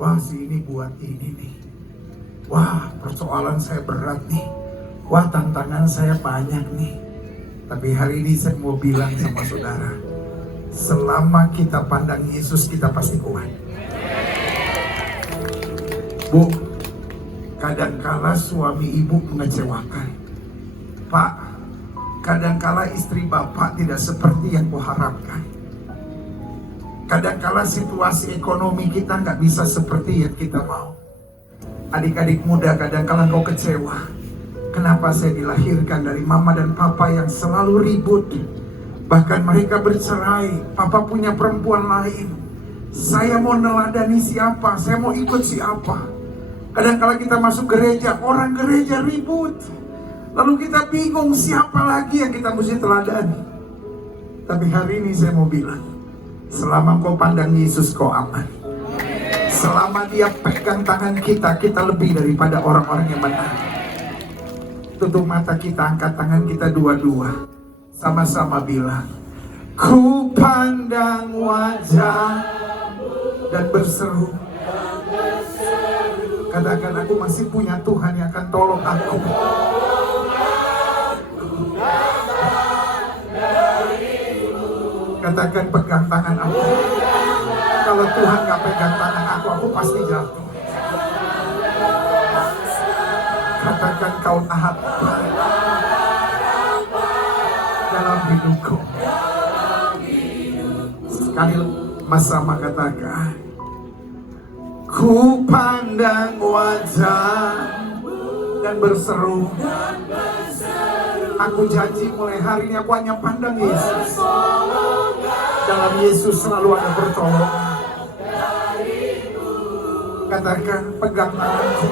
Wah, si ini buat ini nih. Wah, persoalan saya berat nih. Wah, tantangan saya banyak nih. Tapi hari ini saya mau bilang sama saudara, selama kita pandang Yesus, kita pasti kuat. Bu, kadangkala suami ibu mengecewakan. Pak, kadangkala istri bapak tidak seperti yang kau harapkan. Kadangkala situasi ekonomi kita nggak bisa seperti yang kita mau. Adik-adik muda, kadangkala kau kecewa. Kenapa saya dilahirkan dari mama dan papa yang selalu ribut? Bahkan mereka bercerai, papa punya perempuan lain. Saya mau neladani siapa? Saya mau ikut siapa? Kadangkala kita masuk gereja, orang gereja ribut. Lalu kita bingung siapa lagi yang kita mesti teladani. Tapi hari ini saya mau bilang, selama kau pandang Yesus, kau aman. Selama dia pegang tangan kita, kita lebih daripada orang-orang yang menang. Tutup mata kita, angkat tangan kita dua-dua. Sama-sama bilang, ku pandang wajah dan berseru. Katakan, aku masih punya Tuhan yang akan tolong aku. Katakan, pegang tangan aku. Kalau Tuhan gak pegang tangan aku pasti jatuh. Katakan, kau tahan dalam hidupku. Sekali sama katakan, ku pandang wajah dan berseru. Aku janji mulai hari ini aku hanya pandang Yesus. Dalam Yesus selalu ada pertolongan. Katakan, pegang tanganku.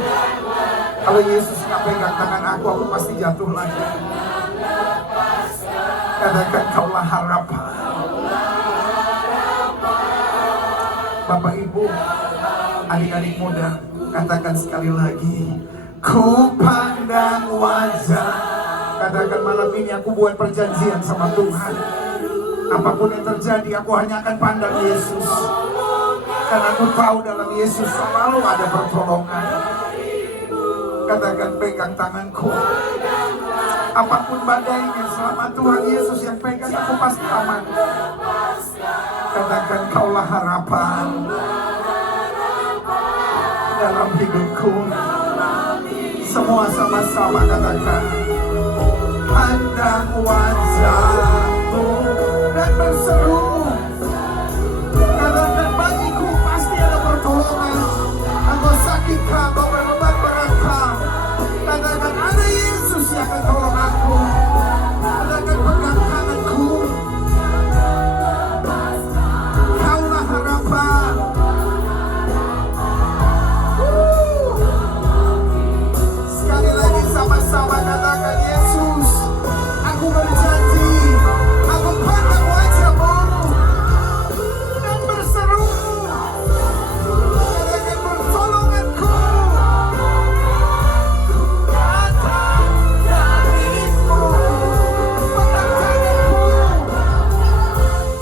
Kalau Yesus nggak pegang tangan aku pasti jatuh lagi. Katakan, kaulah harapan. Bapak Ibu, adik-adik muda, katakan sekali lagi, ku pandang wajah. Katakan, malam ini aku buat perjanjian sama Tuhan. Apapun yang terjadi, aku hanya akan pandang Yesus. Karena aku tahu dalam Yesus selalu ada pertolongan. Katakan, pegang tanganku. Apapun badainya, selama Tuhan Yesus yang pegang, aku pasti aman. Katakan, kaulah harapan dalam hidupku. Semua sama-sama katakan, pandang wajahmu dan berseru. Katakan, bagiku pasti ada pertolongan. Engkau sakitkah, engkau berbeban beratkah? Katakan, ada Yesus yang akan tolong aku. Katakan, pegang tanganku. Kaulah harapan. Sekali lagi sama-sama katakan, Yesus, aku berjanji, aku pandang wajah-Mu dan berseru. Katakan, pertolonganku datang dari-Mu. Pegang tanganku,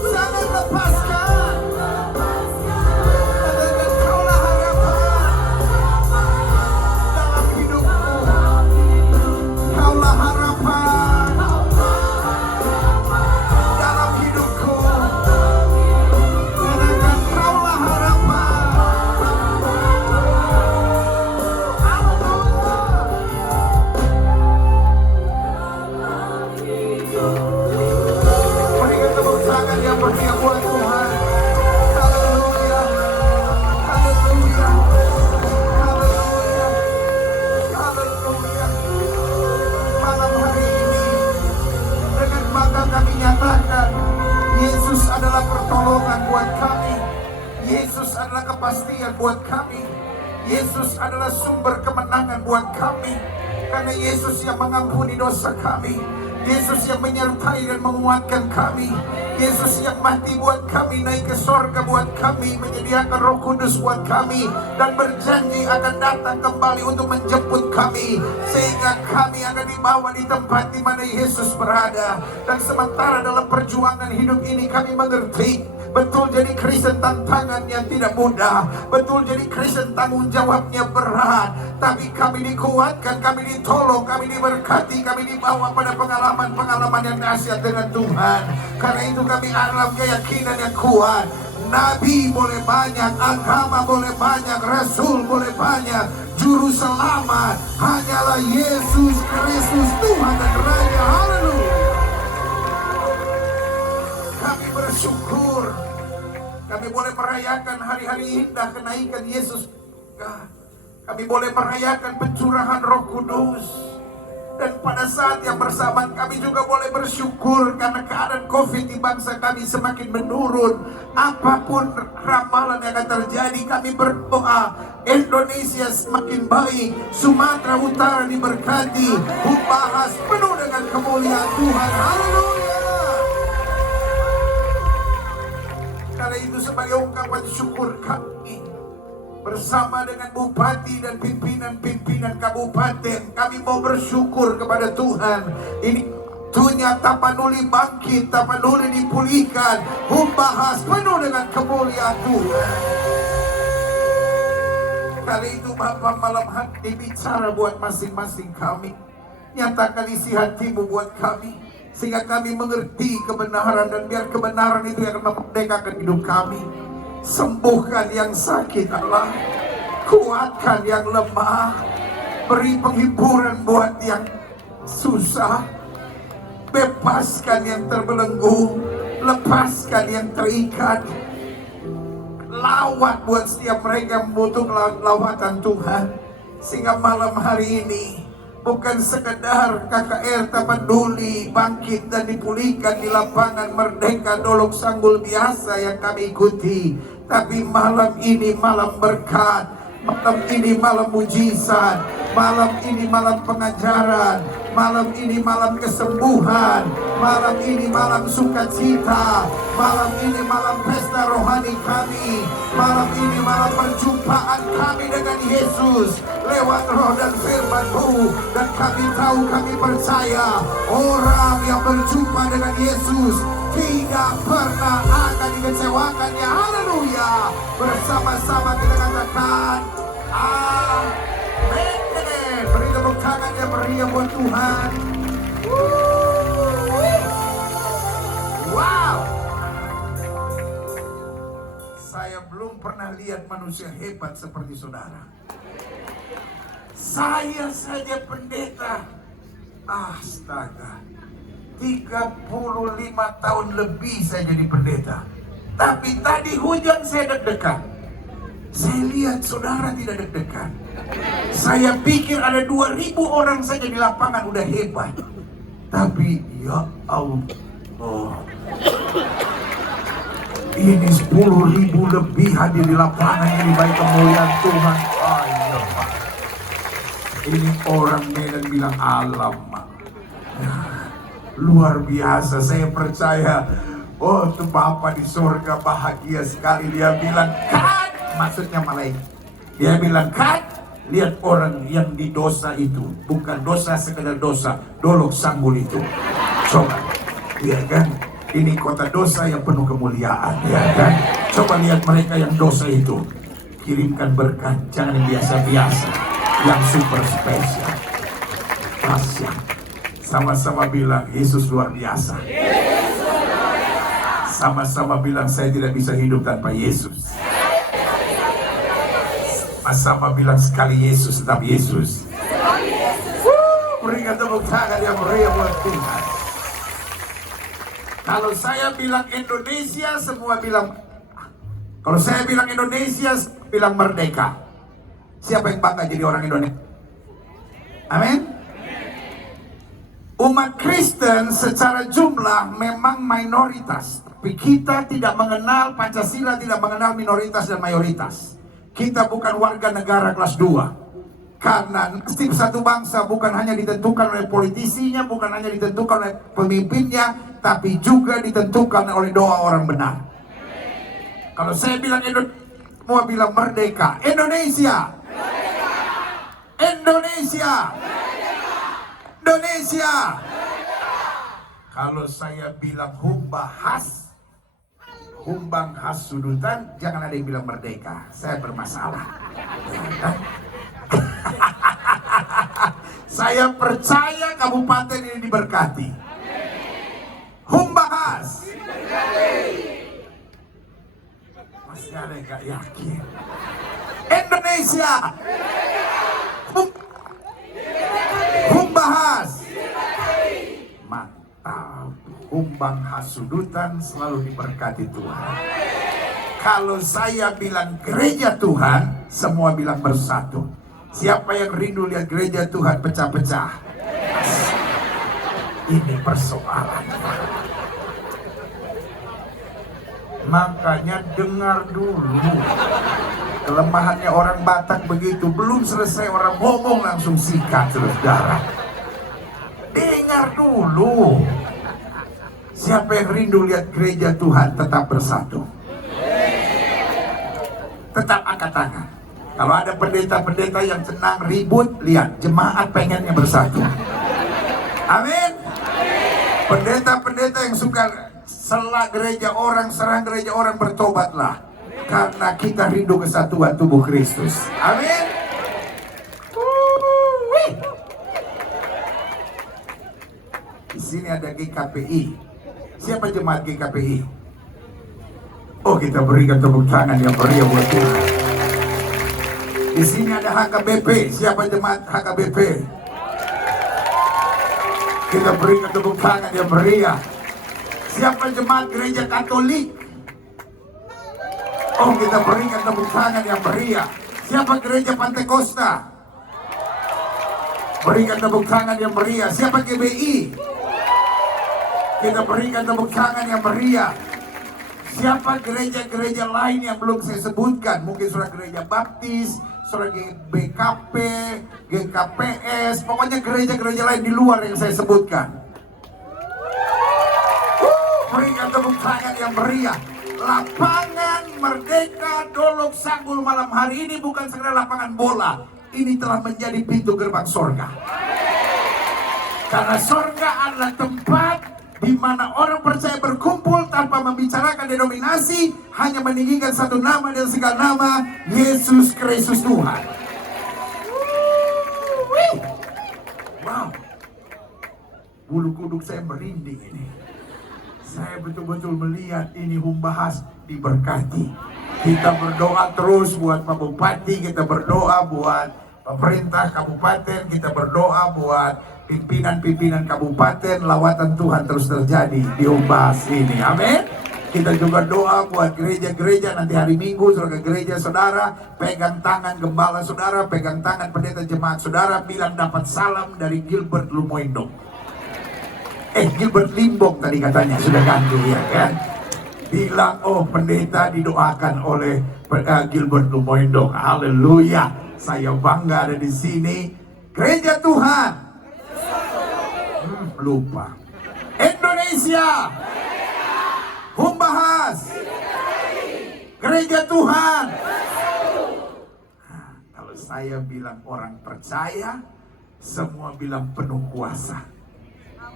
jangan lepaskan. Katakan, kaulah harapan dalam hidupku. Kaulah harapan dalam hidupku. Katakan, kaulah harapan. Berikan tepuk tangan yang meriah buat Tuhan. Haleluya. Haleluya. Haleluya. Haleluya. Malam hari ini dengan bangga kami nyatakan, Yesus adalah pertolongan buat kami. Yesus adalah kepastian buat kami. Yesus adalah sumber kemenangan buat kami. Karena Yesus yang mengampuni dosa kami. Yesus yang menyertai dan menguatkan kami. Yesus yang mati buat kami, naik ke sorga buat kami, menyediakan Roh Kudus buat kami, dan berjanji akan datang kembali untuk menjemput kami, sehingga kami akan dibawa di tempat di mana Yesus berada. Dan sementara dalam perjuangan hidup ini kami mengerti Betul jadi Kristen tantangannya tidak mudah. Betul jadi Kristen tanggung jawabnya berat. Tapi kami dikuatkan, kami ditolong, kami diberkati, kami dibawa pada pengalaman-pengalaman yang dahsyat dengan Tuhan. Karena itu kami dalam keyakinan yang kuat. Nabi boleh banyak, agama boleh banyak, Rasul boleh banyak, Juru Selamat hanyalah Yesus Kristus, Tuhan dan Raja. Haleluya. Kami bersyukur, kami boleh merayakan hari-hari indah kenaikan Yesus. Kami boleh merayakan pencurahan Roh Kudus. Dan pada saat yang bersamaan kami juga boleh bersyukur karena keadaan COVID di bangsa kami semakin menurun. Apapun ramalan yang akan terjadi, kami berdoa Indonesia semakin baik, Sumatera Utara diberkati, Humbahas penuh dengan kemuliaan Tuhan. Haleluya. Karena itu sebagai ungkapan syukur kami, bersama dengan bupati dan pimpinan-pimpinan kabupaten, kami mau bersyukur kepada Tuhan. Ini waktunya Tapanuli bangkit, Tapanuli dipulihkan, Humbahas penuh dengan kemuliaan Tuhan. Kali itu Bapak malam hari bicara buat masing-masing kami. Nyatakan isi hatimu buat kami, sehingga kami mengerti kebenaran, dan biar kebenaran itu yang memerdekakan hidup kami. Sembuhkan yang sakit Allah, kuatkan yang lemah, beri penghiburan buat yang susah, bebaskan yang terbelenggu, lepaskan yang terikat, lawat buat setiap mereka yang membutuhkan lawatan Tuhan. Sehingga malam hari ini bukan sekedar KKR Tapanuli bangkit dan dipulihkan di lapangan Merdeka Dolok Sanggul biasa yang kami ikuti, tapi malam ini malam berkat, malam ini malam mujizat, malam ini malam pengajaran, malam ini malam kesembuhan, malam ini malam sukacita, malam ini malam pesta rohani kami, malam ini malam perjumpaan kami dengan Yesus lewat roh dan firman-Mu. Dan kami tahu, kami percaya orang yang berjumpa dengan Yesus tidak pernah akan dikecewakannya. Haleluya. Bersama-sama kita katakan amin. Beri tepuk tangan yang meriah buat Tuhan. Wow. Saya belum pernah lihat manusia hebat seperti saudara. Saya saja pendeta, astaga, 35 tahun lebih saya jadi pendeta. Tapi tadi hujan saya deg-degan. Saya lihat saudara tidak deg-degan. Saya pikir ada 2.000 orang saja di lapangan udah hebat. Tapi ya Allah, ini 10.000 lebih hadir di lapangan ini, baik kemuliaan Tuhan. Ayo Pak. Ini orang Medan bilang alam, luar biasa. Saya percaya, oh itu Bapak di surga bahagia sekali. Dia bilang kat, maksudnya malaikat. Dia bilang kat, lihat orang yang di dosa itu, bukan dosa sekedar dosa, Dolok Sanggul itu. Coba, ya kan? Ini kota dosa yang penuh kemuliaan, ya kan? Coba lihat mereka yang dosa itu. Kirimkan berkat, jangan yang biasa-biasa, yang super spesial. Dahsyat. Sama-sama bilang Yesus luar biasa. Sama-sama bilang saya tidak bisa hidup tanpa Yesus. Sama-sama bilang sekali Yesus tetap Yesus. Berikan tepuk tangan yang meriah buat Tuhan. Kalau saya bilang Indonesia, semua bilang. Kalau saya bilang Indonesia, bilang merdeka. Siapa yang bangga jadi orang Indonesia? Amin. Umat Kristen secara jumlah memang minoritas, tapi kita tidak mengenal Pancasila, tidak mengenal minoritas dan mayoritas. Kita bukan warga negara kelas 2. Karena nasib satu bangsa bukan hanya ditentukan oleh politisinya, bukan hanya ditentukan oleh pemimpinnya, tapi juga ditentukan oleh doa orang benar. Kalau saya bilang Indonesia, semua bilang merdeka. Indonesia, Indonesia, Indonesia. Kalau saya bilang Humbahas, Humbang hasudutan, jangan ada yang bilang merdeka. Saya bermasalah. Saya percaya kabupaten ini diberkati. Humbahas. Masih ada yang gak yakin. Indonesia. Humbahas. Mantap. Humbang hasudutan selalu diberkati Tuhan. Kalau saya bilang gereja Tuhan, semua bilang bersatu. Siapa yang rindu lihat gereja Tuhan pecah-pecah? Ini persoalannya. Makanya dengar dulu. Kelemahannya orang Batak begitu. Belum selesai orang ngomong langsung sikat saudara. Dengar dulu. Siapa yang rindu lihat gereja Tuhan tetap bersatu? Tetap angkat tangan. Kalau ada pendeta-pendeta yang senang ribut, lihat jemaat pengennya bersatu. Amin. Pendeta-pendeta yang suka selak gereja orang, serang gereja orang, bertobatlah. Karena kita rindu kesatuan tubuh Kristus. Amin. Di sini ada GKPI. Siapa jemaat GKPI? Oh, kita berikan tepuk tangan yang meriah buat Tuhan. Di sini ada HKBP. Siapa jemaat HKBP? Kita berikan tepuk tangan yang meriah. Siapa jemaat gereja Katolik? Oh, kita berikan tepuk tangan yang meriah. Siapa gereja Pantekosta? Berikan tepuk tangan yang meriah. Siapa GBI? Kita berikan tepuk tangan yang meriah. Siapa gereja-gereja lain yang belum saya sebutkan? Mungkin surah gereja Baptis, surah BKP, GKPS, pokoknya gereja-gereja lain di luar yang saya sebutkan. Berikan tepuk tangan yang meriah. Lapangan Merdeka Dolok Sanggul malam hari ini bukan sekedar lapangan bola. Ini telah menjadi pintu gerbang sorga. Karena sorga adalah tempat di mana orang percaya berkumpul tanpa membicarakan denominasi, hanya meninggikan satu nama dan segala nama, Yesus Kristus Tuhan. Wow, bulu kuduk saya merinding ini. Saya betul-betul melihat ini Humbahas diberkati. Kita berdoa terus buat Pak Bupati, kita berdoa buat pemerintah kabupaten, kita berdoa buat pimpinan-pimpinan kabupaten, lawatan Tuhan terus terjadi di Humbahas ini. Amin. Kita juga doa buat gereja-gereja nanti hari Minggu, saudara gereja saudara, pegang tangan gembala saudara, pegang tangan pendeta jemaat saudara, bilang dapat salam dari Gilbert Lumoindong. Gilbert Limbong tadi katanya, sudah ganti ya kan. Bilang, oh pendeta didoakan oleh Gilbert Lumoindong. Haleluya. Saya bangga ada di sini. Gereja Tuhan. Lupa. Indonesia. Humbahas. Gereja Tuhan. Nah, kalau saya bilang orang percaya, semua bilang penuh kuasa.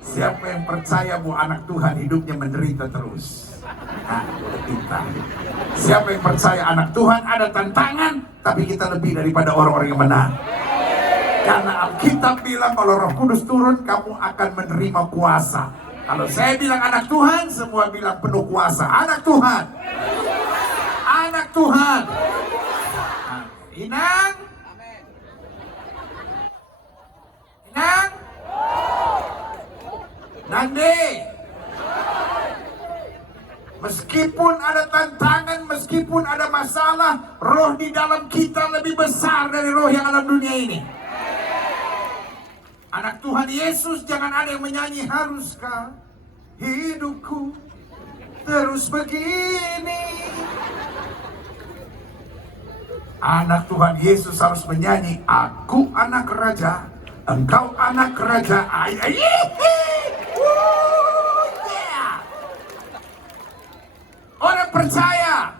Siapa yang percaya bahwa anak Tuhan hidupnya menderita terus? Nah, kita. Siapa yang percaya anak Tuhan ada tantangan, tapi kita lebih daripada orang-orang yang menang. Karena Alkitab bilang kalau Roh Kudus turun, kamu akan menerima kuasa. Kalau saya bilang anak Tuhan, semua bilang penuh kuasa. Anak Tuhan. Anak Tuhan. Nah, Inang. Inang. Nande. Meskipun ada tantangan, meskipun ada masalah, roh di dalam kita lebih besar dari roh yang alam dunia ini. Anak Tuhan Yesus, jangan ada yang menyanyi, haruskah hidupku terus begini. Anak Tuhan Yesus harus menyanyi, aku anak raja, engkau anak kerajaan. Orang percaya.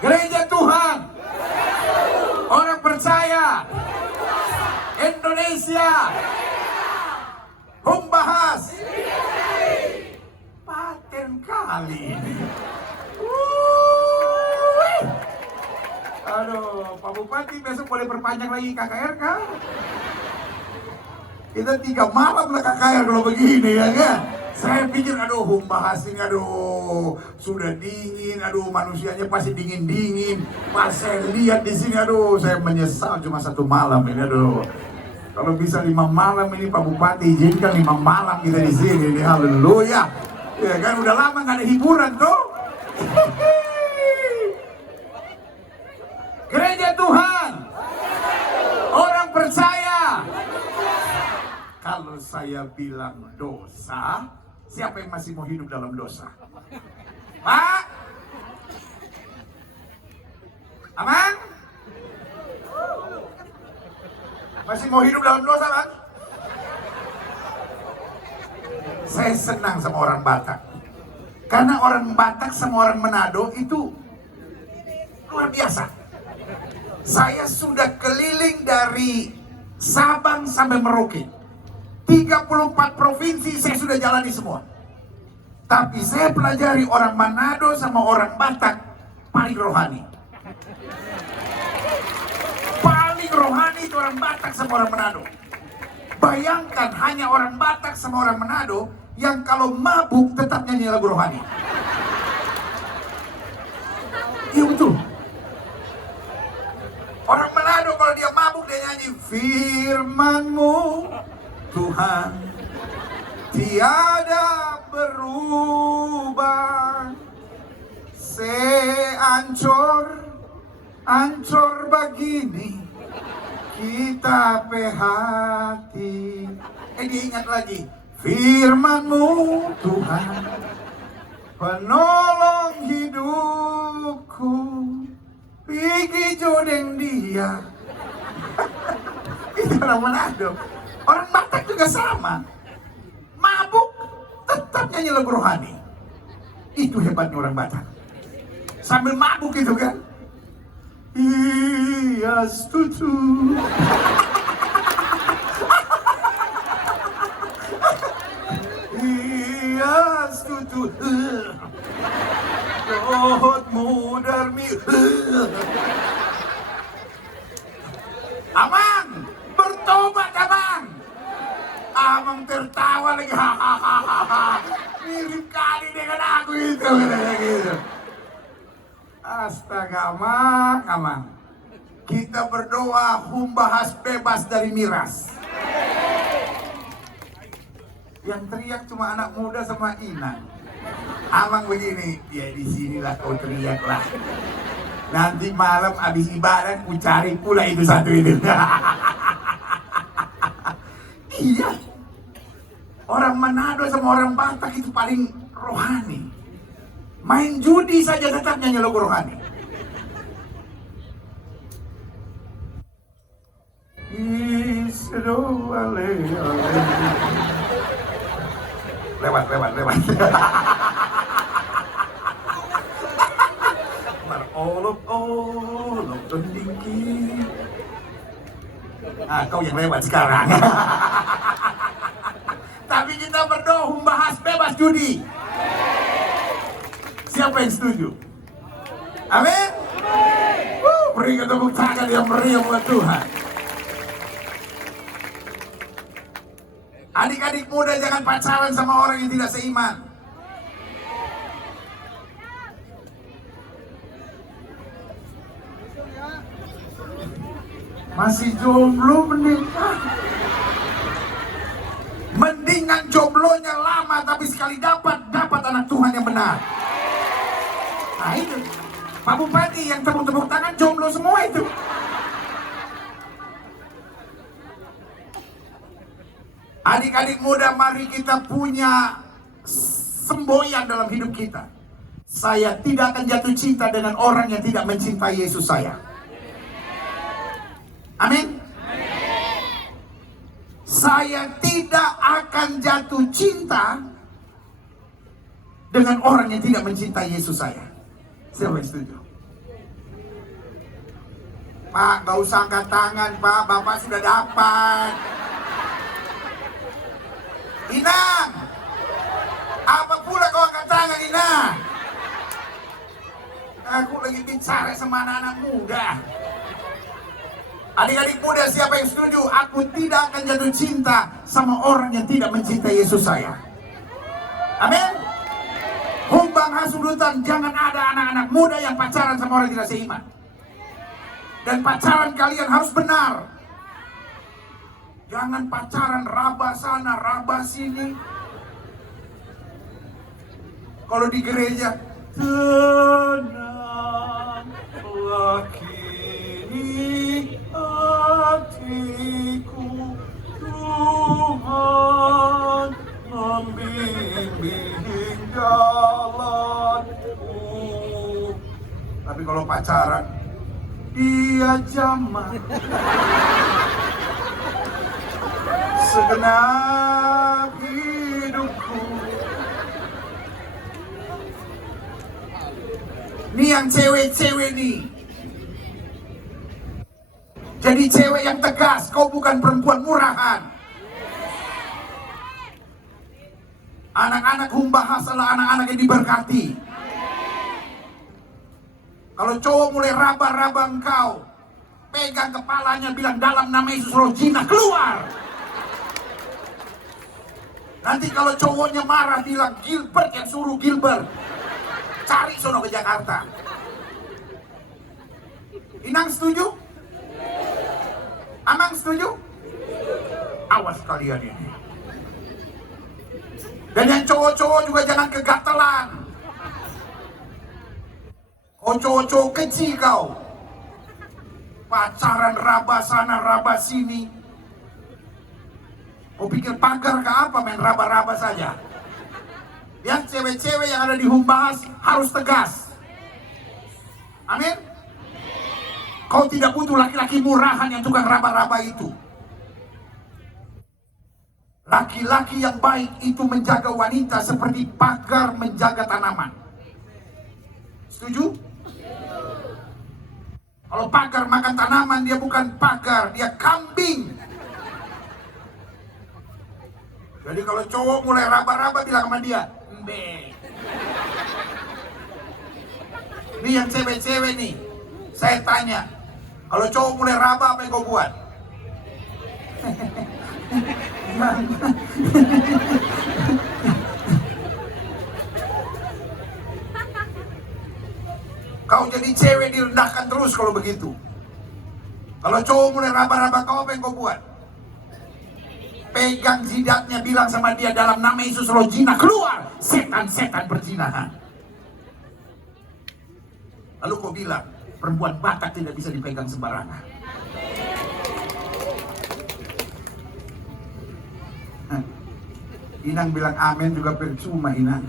Gereja Tuhan. Orang percaya. Indonesia. Humbahas. kali ini. Wuih. Aduh, Pak Bupati besok boleh perpanjang lagi KKR kan? Kita 3 malam lah KKR kalau begini ya kan? Saya pikir aduh bahas ini aduh sudah dingin, aduh manusianya pasti dingin-dingin. Pas saya lihat di sini aduh saya menyesal cuma 1 malam ini aduh. Kalau bisa 5 malam ini Pak Bupati izinkan 5 malam kita di sini ini haleluya. Ya kan udah lama nggak ada hiburan tuh. Gereja Tuhan, orang percaya. Kalau saya bilang dosa, siapa yang masih mau hidup dalam dosa? Pak? Aman? Masih mau hidup dalam dosa kan? Saya senang sama orang Batak. Karena orang Batak sama orang Manado itu luar biasa. Saya sudah keliling dari Sabang sampai Merauke. 34 provinsi saya sudah jalani semua. Tapi saya pelajari orang Manado sama orang Batak paling rohani. Paling rohani itu orang Batak sama orang Manado. Bayangkan hanya orang Batak sama orang Manado yang kalau mabuk tetap nyanyi lagu rohani. Iya betul. Orang Manado kalau dia mabuk dia nyanyi firman-Mu Tuhan tiada berubah, ancor begini kita hati. Diingat lagi firman-Mu Tuhan penolong hidupku, pergi jodeng dia. Itu orang Manado. Orang Batak juga sama. Mabuk tetap nyanyi lagu rohani. Itu hebatnya orang Batak. Sambil mabuk itu kan. Iya setuju. Iya setuju. Dohot mudarmi. Amang, bertobat Amang. Amang tertawa lagi, hahaha. Mirip kali dengan aku itu, gitu. Astaga, Amang. Kita berdoa Humbahas bebas dari miras. Yang teriak cuma anak muda sama Inang. Amang begini, ya di sinilah kau teriak lah. Nanti malam habis ibadat ku cari pula itu satu itu. Iya. Orang Manado sama orang Batak itu paling rohani. Main judi saja tetap nyanyi lagu rohani. Lewat. Olok tinggi. Kau yang lewat sekarang. Tapi kita berdoa Humbahas bebas judi. Siapa yang setuju? Amin. Berikan tepuk tangan yang meriah buat Tuhan. Adik-adik muda jangan pacaran sama orang yang tidak seiman. Masih jomblo menikah. Mendingan jomblonya lama tapi sekali dapat anak Tuhan yang benar. Nah itu Pak Bupati yang tepuk-tepuk tangan jomblo semua itu. Adik-adik muda, mari kita punya semboyan dalam hidup kita. Saya tidak akan jatuh cinta dengan orang yang tidak mencintai Yesus saya. Amin. Saya tidak akan jatuh cinta dengan orang yang tidak mencintai Yesus saya. Siapa yang setuju? Pak, gak usah angkat tangan Pak, Bapak sudah dapat. Inang, Apa pula kau angkat tangan Ina? Aku lagi bicara sama anak-anak muda. Adik-adik muda, siapa yang setuju? Aku tidak akan jatuh cinta sama orang yang tidak mencintai Yesus saya. Amin. Humbang hasudutan, jangan ada anak-anak muda yang pacaran sama orang tidak seiman. Dan pacaran kalian harus benar. Jangan pacaran raba sana, raba sini. Kalau di gereja, tenanglah kini hatiku, Tuhan membimbing jalanku. Tapi kalau pacaran, dia jamah segenap hidupku. Ini yang cewek-cewek nih. Jadi cewek yang tegas, kau bukan perempuan murahan. Anak-anak humbahas adalah anak-anak yang diberkati. Kalau cowok mulai raba-raba engkau, pegang kepalanya, bilang dalam nama Yesus roh jinah keluar. Nanti kalau cowoknya marah, bilang Gilbert yang suruh Gilbert. Cari sono ke Jakarta. Inang setuju? Amang setuju? Awas kalian ini. Dan yang cowok-cowok juga jangan kegatelan. Oh cowok-cowok kecil kau. Pacaran raba sana raba sini. Kau pikir pagar ke apa, main raba-raba saja. Yang cewek-cewek yang ada di Humbahas harus tegas. Amin. Kau tidak butuh laki-laki murahan yang tukang raba-raba itu. Laki-laki yang baik itu menjaga wanita seperti pagar menjaga tanaman. Setuju? Kalau pagar makan tanaman, dia bukan pagar, dia kambing. Jadi kalau cowok mulai raba-raba, bilang sama dia, Mbe. Ini yang cewek-cewek nih, saya tanya, kalau cowok mulai raba, apa yang kau buat? Kau jadi cewek direndahkan terus kalau begitu. Kalau cowok mulai raba-raba kau, apa yang kau buat? Pegang jidatnya, bilang sama dia dalam nama Yesus roh jinah keluar, setan-setan perzinahan. Lalu kau bilang perempuan Batak tidak bisa dipegang sembarangan. Inang bilang amin juga percuma Inang.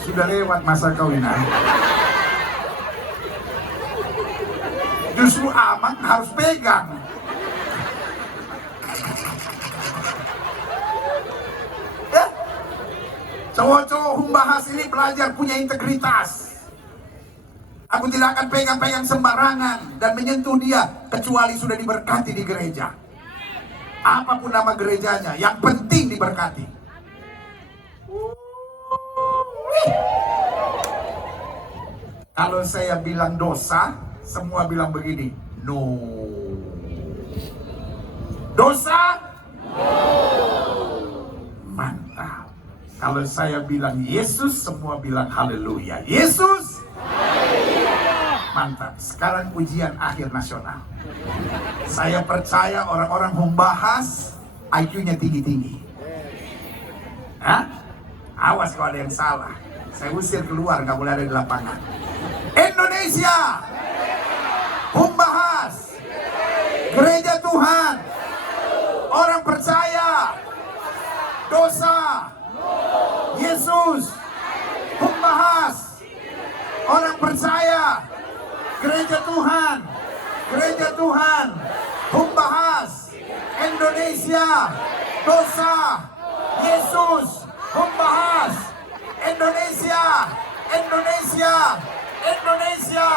Sudah lewat masa kau Inang. Justru aman harus pegang. Cowok-cowok Humbahas ini belajar punya integritas. Aku tidak akan pegang-pegang sembarangan dan menyentuh dia kecuali sudah diberkati di gereja. Apapun nama gerejanya, yang penting diberkati. Kalau saya bilang dosa, semua bilang begini, no. Dosa? No. Mantap. Kalau saya bilang Yesus, semua bilang haleluya. Yesus? Haleluya. Mantap. Sekarang ujian akhir nasional. Saya percaya orang-orang Humbahas IQ-nya tinggi-tinggi. Hah? Awas kalau ada yang salah. Saya usir keluar, gak boleh ada di lapangan. Indonesia, Humbahas, Gereja Tuhan, orang percaya, dosa, Yesus, Humbahas, orang percaya, Gereja Tuhan, Gereja Tuhan, Humbahas, Indonesia, dosa, Yesus, Humbahas, Indonesia, Indonesia, Indonesia,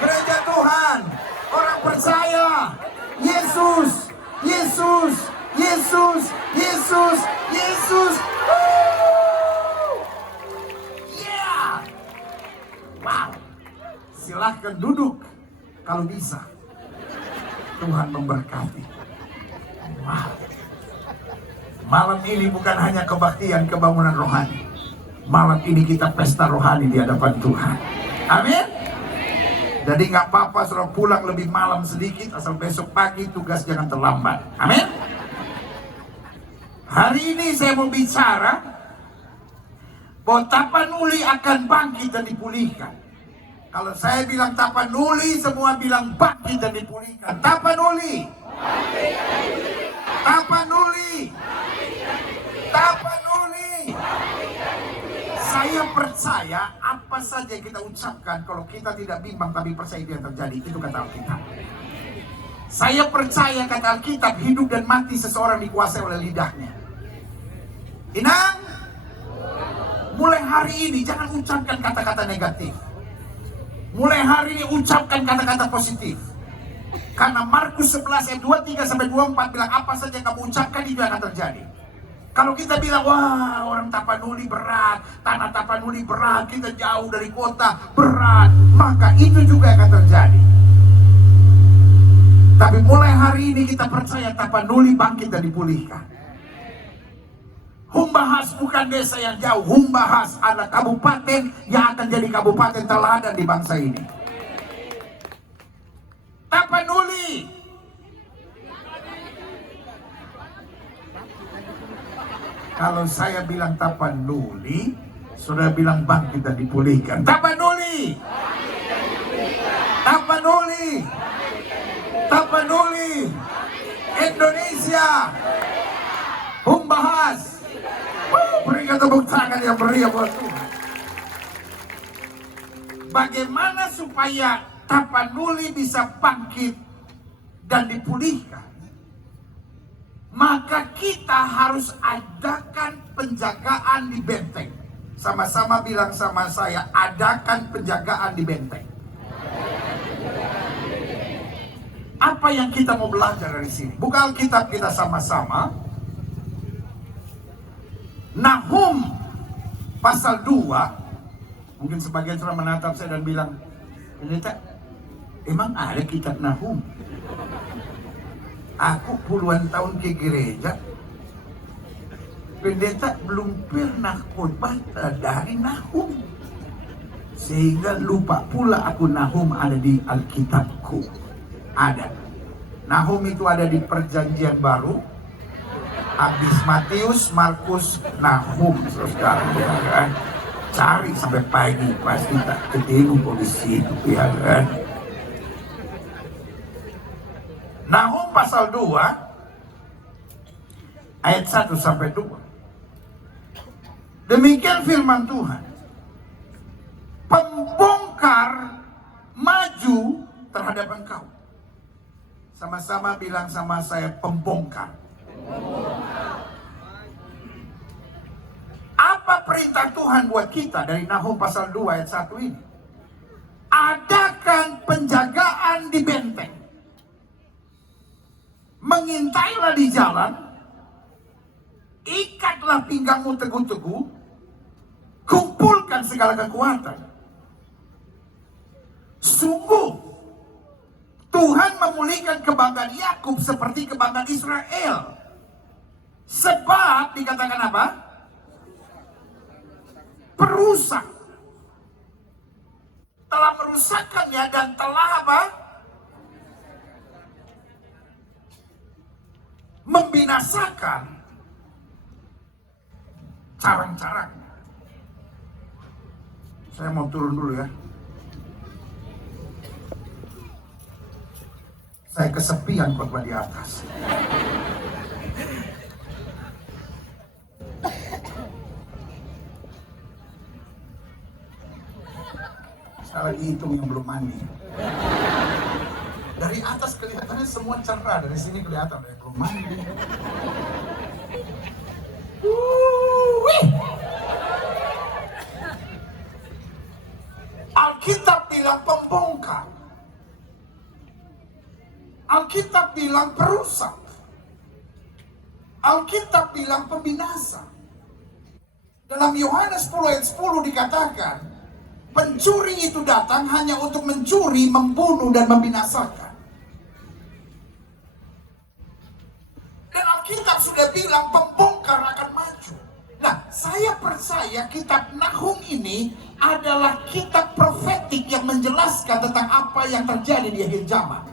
Gereja Tuhan, orang percaya, Yesus, Yesus, Yesus. Yesus, Yesus, Yesus. Yeah. Wow. Silahkan duduk kalau bisa. Tuhan memberkati. Wow. Malam ini bukan hanya kebaktian kebangunan rohani. Malam ini kita pesta rohani di hadapan Tuhan. Amin. Jadi nggak apa-apa suruh pulang lebih malam sedikit, asal besok pagi tugas jangan terlambat. Amin. Hari ini saya mau bicara bahwa Tapanuli akan bangkit dan dipulihkan. Kalau saya bilang Tapanuli, semua bilang bangkit dan dipulihkan. Tapanuli. Tapanuli. Tapanuli. Saya percaya apa saja yang kita ucapkan, kalau kita tidak bimbang tapi percaya itu yang terjadi. Itu kata Alkitab. Saya percaya kata Alkitab, hidup dan mati seseorang dikuasai oleh lidahnya. Inang, mulai hari ini jangan ucapkan kata-kata negatif. Mulai hari ini ucapkan kata-kata positif. Karena Markus 11 ayat 23 sampai 24 bilang apa saja yang kamu ucapkan itu akan terjadi. Kalau kita bilang, wah orang Tapanuli berat, tanah Tapanuli berat, kita jauh dari kota, berat, maka itu juga akan terjadi. Tapi mulai hari ini kita percaya Tapanuli bangkit dan dipulihkan. Humbahas bukan desa yang jauh, Humbahas adalah kabupaten yang akan jadi kabupaten teladan di bangsa ini. Tapanuli. Kalau saya bilang Tapanuli, sudah bilang bangkit dan dipulihkan. Tapanuli. Tapanuli. Tapanuli. Indonesia. Humbahas. Berikan tepuk tangan yang meriah buat Tuhan. Bagaimana supaya Tapanuli bisa bangkit dan dipulihkan? Maka kita harus adakan penjagaan di benteng. Sama-sama bilang sama saya, adakan penjagaan di benteng. Apa yang kita mau belajar dari sini? Buka Alkitab kita sama-sama. Nahum pasal 2. Mungkin sebagian sudah menatap saya dan bilang, pendeta, emang ada kitab Nahum? Aku puluhan tahun ke gereja, pendeta belum pernah khotbah dari Nahum. Sehingga lupa pula aku Nahum ada di Alkitabku. Ada. Nahum itu ada di Perjanjian Baru. Habis Matius, Markus, Nahum. Saudara, ya kan? Cari sampai pagi, pasti tak ketemu di situ, ya kan? Nahum pasal 2 ayat 1 sampai 2. Demikian firman Tuhan. Pembongkar maju terhadap engkau. Sama-sama bilang sama saya, pembongkar. Apa perintah Tuhan buat kita dari Nahum pasal 2 ayat 1 ini? Adakan penjagaan di benteng. Mengintailah di jalan, ikatlah pinggangmu teguh-teguh, kumpulkan segala kekuatan. Sungguh Tuhan memulihkan kebanggaan Yakub seperti kebanggaan Israel. Sebab dikatakan apa? Perusak. Telah merusakkannya dan telah apa? Membinasakan carang-carang. Saya mau turun dulu ya. Saya kesepian khotbah di atas. Saya lagi hitung yang belum mandi. Dari atas kelihatannya semua cerah, dari sini kelihatan yang belum mandi. Alkitab bilang pembongkar. Alkitab bilang perusak. Alkitab bilang pembinasa. Dalam Yohanes 10 ayat 10 dikatakan, pencuri itu datang hanya untuk mencuri, membunuh, dan membinasakan. Dan Alkitab sudah bilang pembongkar akan maju. Nah, saya percaya kitab Nahum ini adalah kitab profetik yang menjelaskan tentang apa yang terjadi di akhir zaman.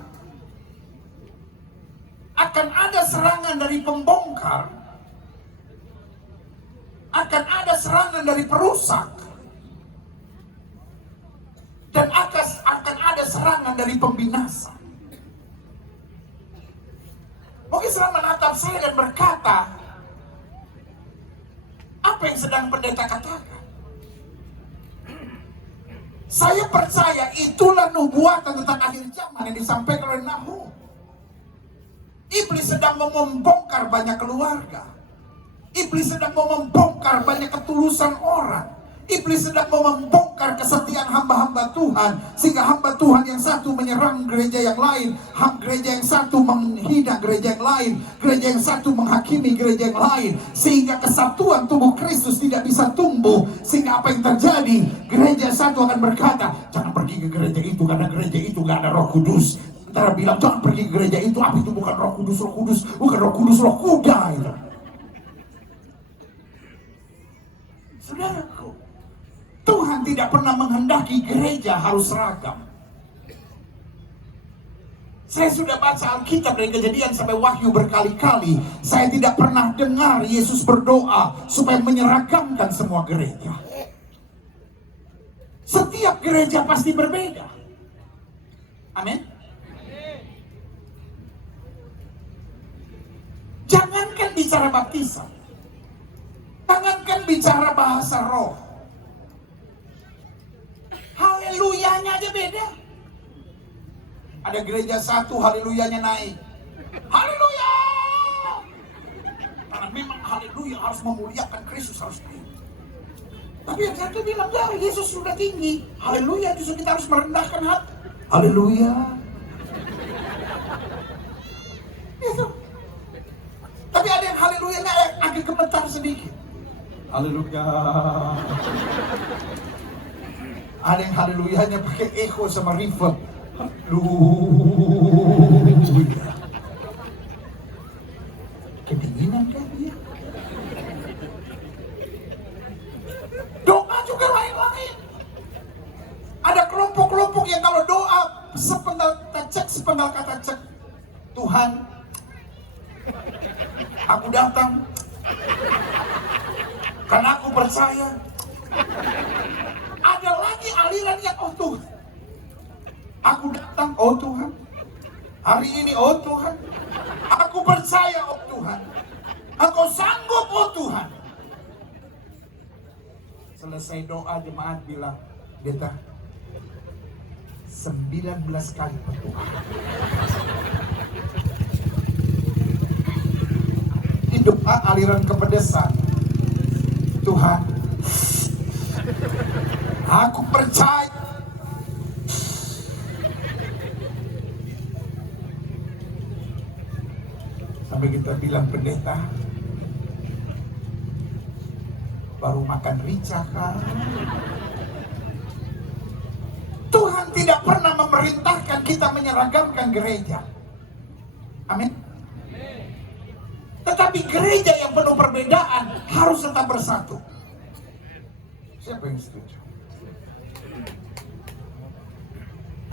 Akan ada serangan dari pembongkar, akan ada serangan dari perusak, dan akan ada serangan dari pembinasa. Mungkin sedang menatap saya dan berkata, apa yang sedang pendeta katakan? Saya percaya itulah nubuatan tentang akhir zaman yang disampaikan oleh Nahum. Iblis sedang membongkar banyak keluarga. Iblis sedang membongkar banyak ketulusan orang. Iblis sedang membongkar kesetiaan hamba-hamba Tuhan, sehingga hamba Tuhan yang satu menyerang gereja yang lain, gereja yang satu menghina gereja yang lain, gereja yang satu menghakimi gereja yang lain, sehingga kesatuan tubuh Kristus tidak bisa tumbuh. Sehingga apa yang terjadi? Gereja satu akan berkata, jangan pergi ke gereja itu karena gereja itu gak ada Roh Kudus. Sementara bilang jangan pergi ke gereja itu, apa itu bukan Roh Kudus, bukan Roh Kudus, Roh kuda itu. Saudaraku, Tuhan tidak pernah menghendaki gereja harus seragam. Saya sudah baca Alkitab dari Kejadian sampai Wahyu berkali-kali. Saya tidak pernah dengar Yesus berdoa supaya menyeragamkan semua gereja. Setiap gereja pasti berbeda. Amin. Jangankan bicara baptisan, jangankan bicara bahasa roh, haleluyanya aja beda. Ada gereja satu haleluyanya naik, haleluya, karena memang haleluya harus memuliakan Kristus, harus naik. Tapi yang satu bilang, ya Yesus sudah tinggi, haleluya, justru kita harus merendahkan hati, haleluya. Itu. Tapi ada yang haleluyanya agak gemetar sedikit, haleluya. Ada yang haleluyanya pakai echo sama reverb, haleluya. Kedinginan kan dia. Doa juga lain-lain. Ada kelompok-kelompok yang kalau doa sepenggal kata cek, Tuhan, aku datang karena aku percaya. Ada lagi aliran yang, oh Tuhan, aku datang, oh Tuhan, hari ini, oh Tuhan, aku percaya, oh Tuhan, Engkau sanggup, oh Tuhan. Selesai doa jemaat bilang, Beta 19 kali berdoa. Di doa aliran kepedesan, Tuhan, aku percaya. Sampai kita bilang, pendeta baru makan rica kan? Tuhan tidak pernah memerintahkan kita menyeragamkan gereja. Amin. Tetapi gereja yang penuh perbedaan harus tetap bersatu. Siapa yang setuju?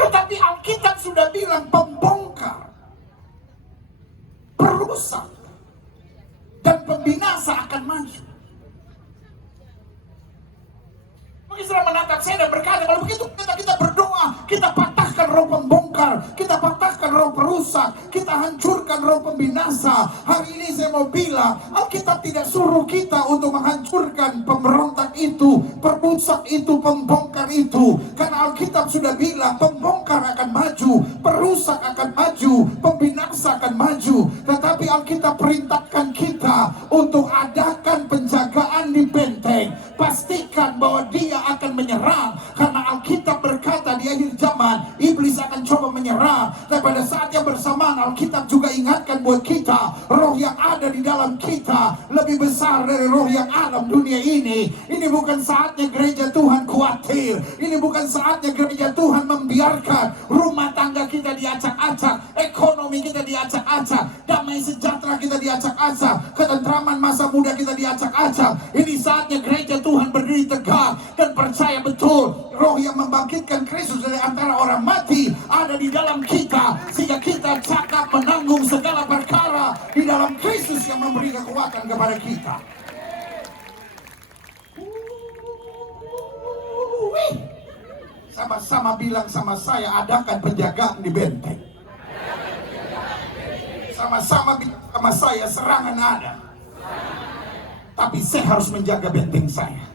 Tetapi Alkitab sudah bilang pembongkar, perusak, dan pembinasa akan maju. Mungkin sudah menatap saya dan berkata, kalau begitu kita berdoa, kita patahkan roh pembongkar, kita patahkan roh perusak, kita hancurkan roh pembinasa. Hari ini saya mau bilang, Alkitab tidak suruh kita untuk menghancurkan pemberontak itu, perusak itu, pembongkar itu. Karena Alkitab sudah bilang, pembongkar akan maju, perusak akan maju, pembinasa akan maju. Tetapi Alkitab perintahkan kita untuk adakan penjagaan di benteng. Pastikan bahwa dia akan menyerang, karena Alkitab berkata di akhir zaman iblis akan coba menyerang, dan pada saat yang bersamaan Alkitab juga ingatkan buat kita, roh yang ada di dalam kita lebih besar dari roh yang alam dunia ini. Ini bukan saatnya gereja Tuhan khawatir. Ini bukan saatnya gereja Tuhan membiarkan rumah tangga kita diacak-acak, ekonomi kita diacak-acak, damai sejahtera kita diacak-acak, ketentraman masa muda kita diacak-acak. Ini saatnya gereja Tuhan berdiri tegak dan percaya betul roh yang membangkitkan Kristus dari antara orang mati ada di dalam kita, sehingga kita cakap menanggung segala perkara di dalam Kristus yang memberi kekuatan kepada kita. Sama-sama bilang sama saya, adakan penjagaan di benteng. Sama-sama bilang sama saya, serangan ada, tapi saya harus menjaga benteng saya.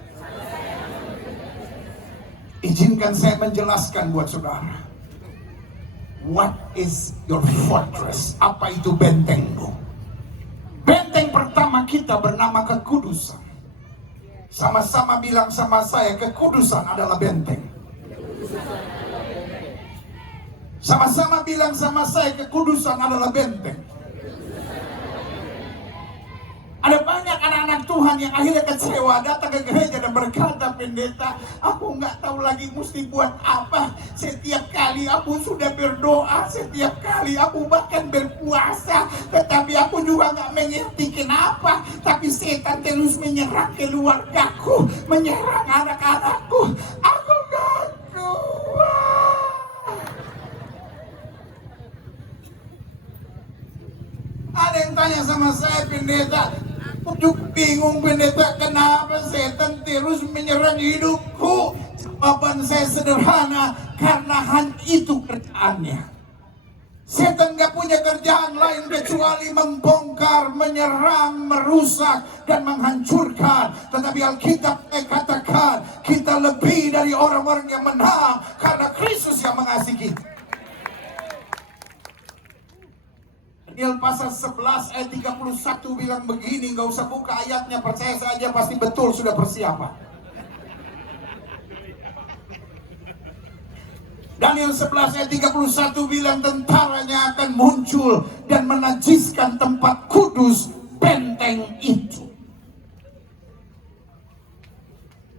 Izinkan saya menjelaskan buat saudara. What is your fortress? Apa itu bentengmu? Benteng pertama kita bernama kekudusan. Sama-sama bilang sama saya, kekudusan adalah benteng. Sama-sama bilang sama saya, kekudusan adalah benteng. Ada banyak anak-anak Tuhan yang akhirnya kecewa, datang ke gereja dan berkata, pendeta, aku nggak tahu lagi mesti buat apa. Setiap kali aku sudah berdoa, setiap kali aku bahkan berpuasa, tetapi aku juga nggak mengerti kenapa. Tapi setan terus menyerang keluargaku, menyerang anak-anakku. Aku nggak kuat. Ada yang tanya sama saya, pendeta, aku juga bingung pendeta, kenapa setan terus menyerang hidupku? Jawaban saya sederhana, karena hanya itu kerjaannya. Setan gak punya kerjaan lain kecuali membongkar, menyerang, merusak, dan menghancurkan. Tetapi Alkitab katakan, kita lebih dari orang-orang yang menang, karena Kristus yang mengasihi kita. Daniel pasal 11 ayat 31 bilang begini, nggak usah buka ayatnya, percaya saja pasti betul sudah persiapan. Daniel 11 ayat 31 bilang tentaranya akan muncul dan menajiskan tempat kudus benteng itu.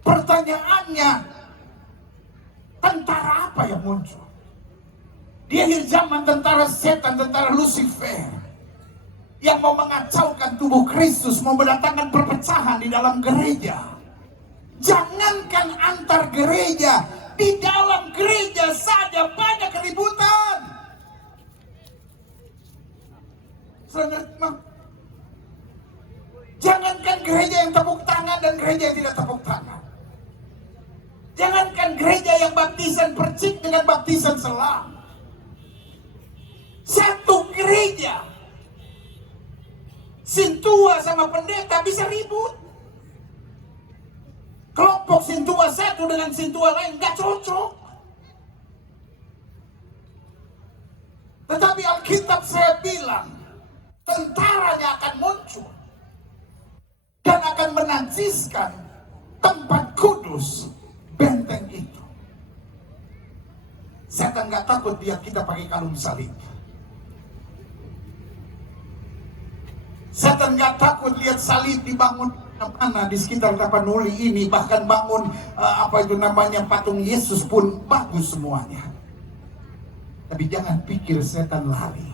Pertanyaannya, tentara apa yang muncul? Di akhir zaman tentara setan, tentara Lucifer yang mau mengacaukan tubuh Kristus, mau mendatangkan perpecahan di dalam gereja. Jangankan antar gereja, di dalam gereja saja banyak keributan. Jangankan gereja yang tepuk tangan dan gereja yang tidak tepuk tangan. Jangankan gereja yang baptisan percik dengan baptisan selam. Satu gereja sintua sama pendeta bisa ribut. Kelompok sintua satu dengan sintua lain gak cocok. Tetapi Alkitab saya bilang, tentaranya akan muncul dan akan menajiskan tempat kudus benteng itu. Setan gak takut lihat kita pakai kalung salib. Setan gak takut lihat salib dibangun mana di sekitar Tapanuli ini, bahkan bangun patung Yesus pun bagus semuanya. Tapi jangan pikir setan lari.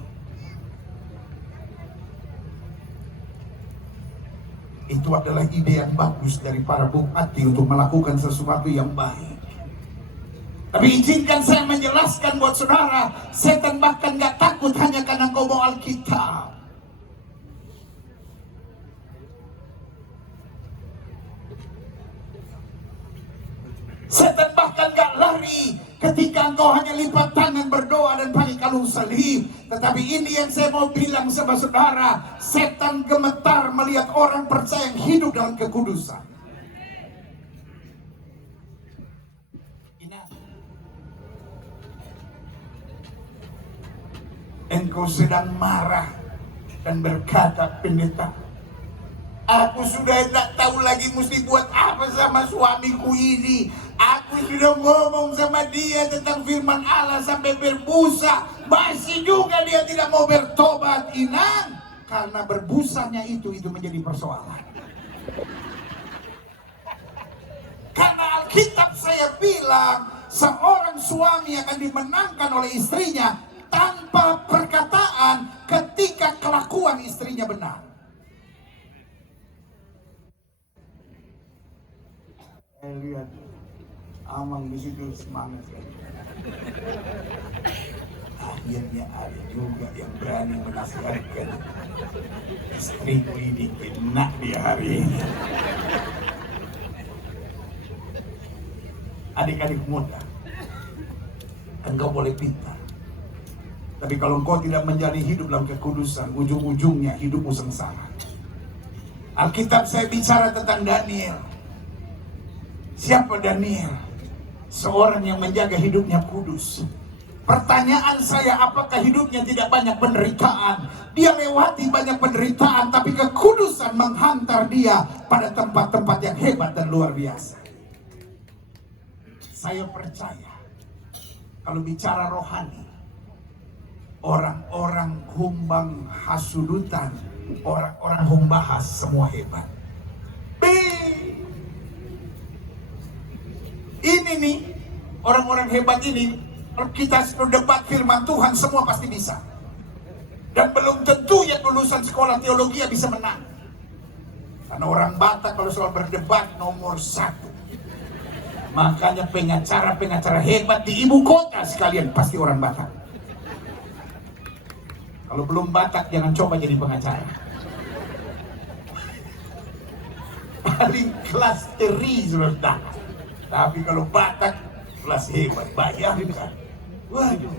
Itu adalah ide yang bagus dari para bupati untuk melakukan sesuatu yang baik. Tapi izinkan saya menjelaskan buat saudara, setan bahkan gak takut hanya karena kau bawa Alkitab. Setan bahkan gak lari ketika engkau hanya lipat tangan berdoa dan pakai kalung salib. Tetapi ini yang saya mau bilang sama saudara, setan gemetar melihat orang percaya yang hidup dalam kekudusan. Engkau sedang marah dan berkata, pendeta, aku sudah tak tahu lagi mesti buat apa sama suamiku ini. Aku sudah ngomong sama dia tentang firman Allah sampai berbusa, masih juga dia tidak mau bertobat, Inang. Karena berbusanya itu menjadi persoalan. Karena Alkitab saya bilang, seorang suami akan dimenangkan oleh istrinya tanpa perkataan ketika kelakuan istrinya benar. Saya lihat Amang di situ semangat sekali. Akhirnya ada juga yang berani menasihatkan istriku ini kena di hari ini. Adik-adik muda, engkau boleh pintar, tapi kalau engkau tidak menjalani hidup dalam kekudusan, ujung-ujungnya hidupmu sengsara. Alkitab saya bicara tentang Daniel. Siapa Daniel? Seorang yang menjaga hidupnya kudus. Pertanyaan saya, apakah hidupnya tidak banyak penderitaan? Dia lewati banyak penderitaan, tapi kekudusan menghantar dia pada tempat-tempat yang hebat dan luar biasa. Saya percaya, kalau bicara rohani, orang-orang humbang hasudutan, orang-orang humbahas semua hebat. Ini nih, orang-orang hebat ini, kalau kita berdebat firman Tuhan, semua pasti bisa. Dan belum tentu yang lulusan sekolah teologi bisa menang. Karena orang Batak kalau soal berdebat nomor 1. Makanya pengacara-pengacara hebat di ibu kota sekalian pasti orang Batak. Kalau belum Batak jangan coba jadi pengacara. Paling kelas teri sudah. Tapi kalau Batak kelas hebat, bayarin kan. Waduh.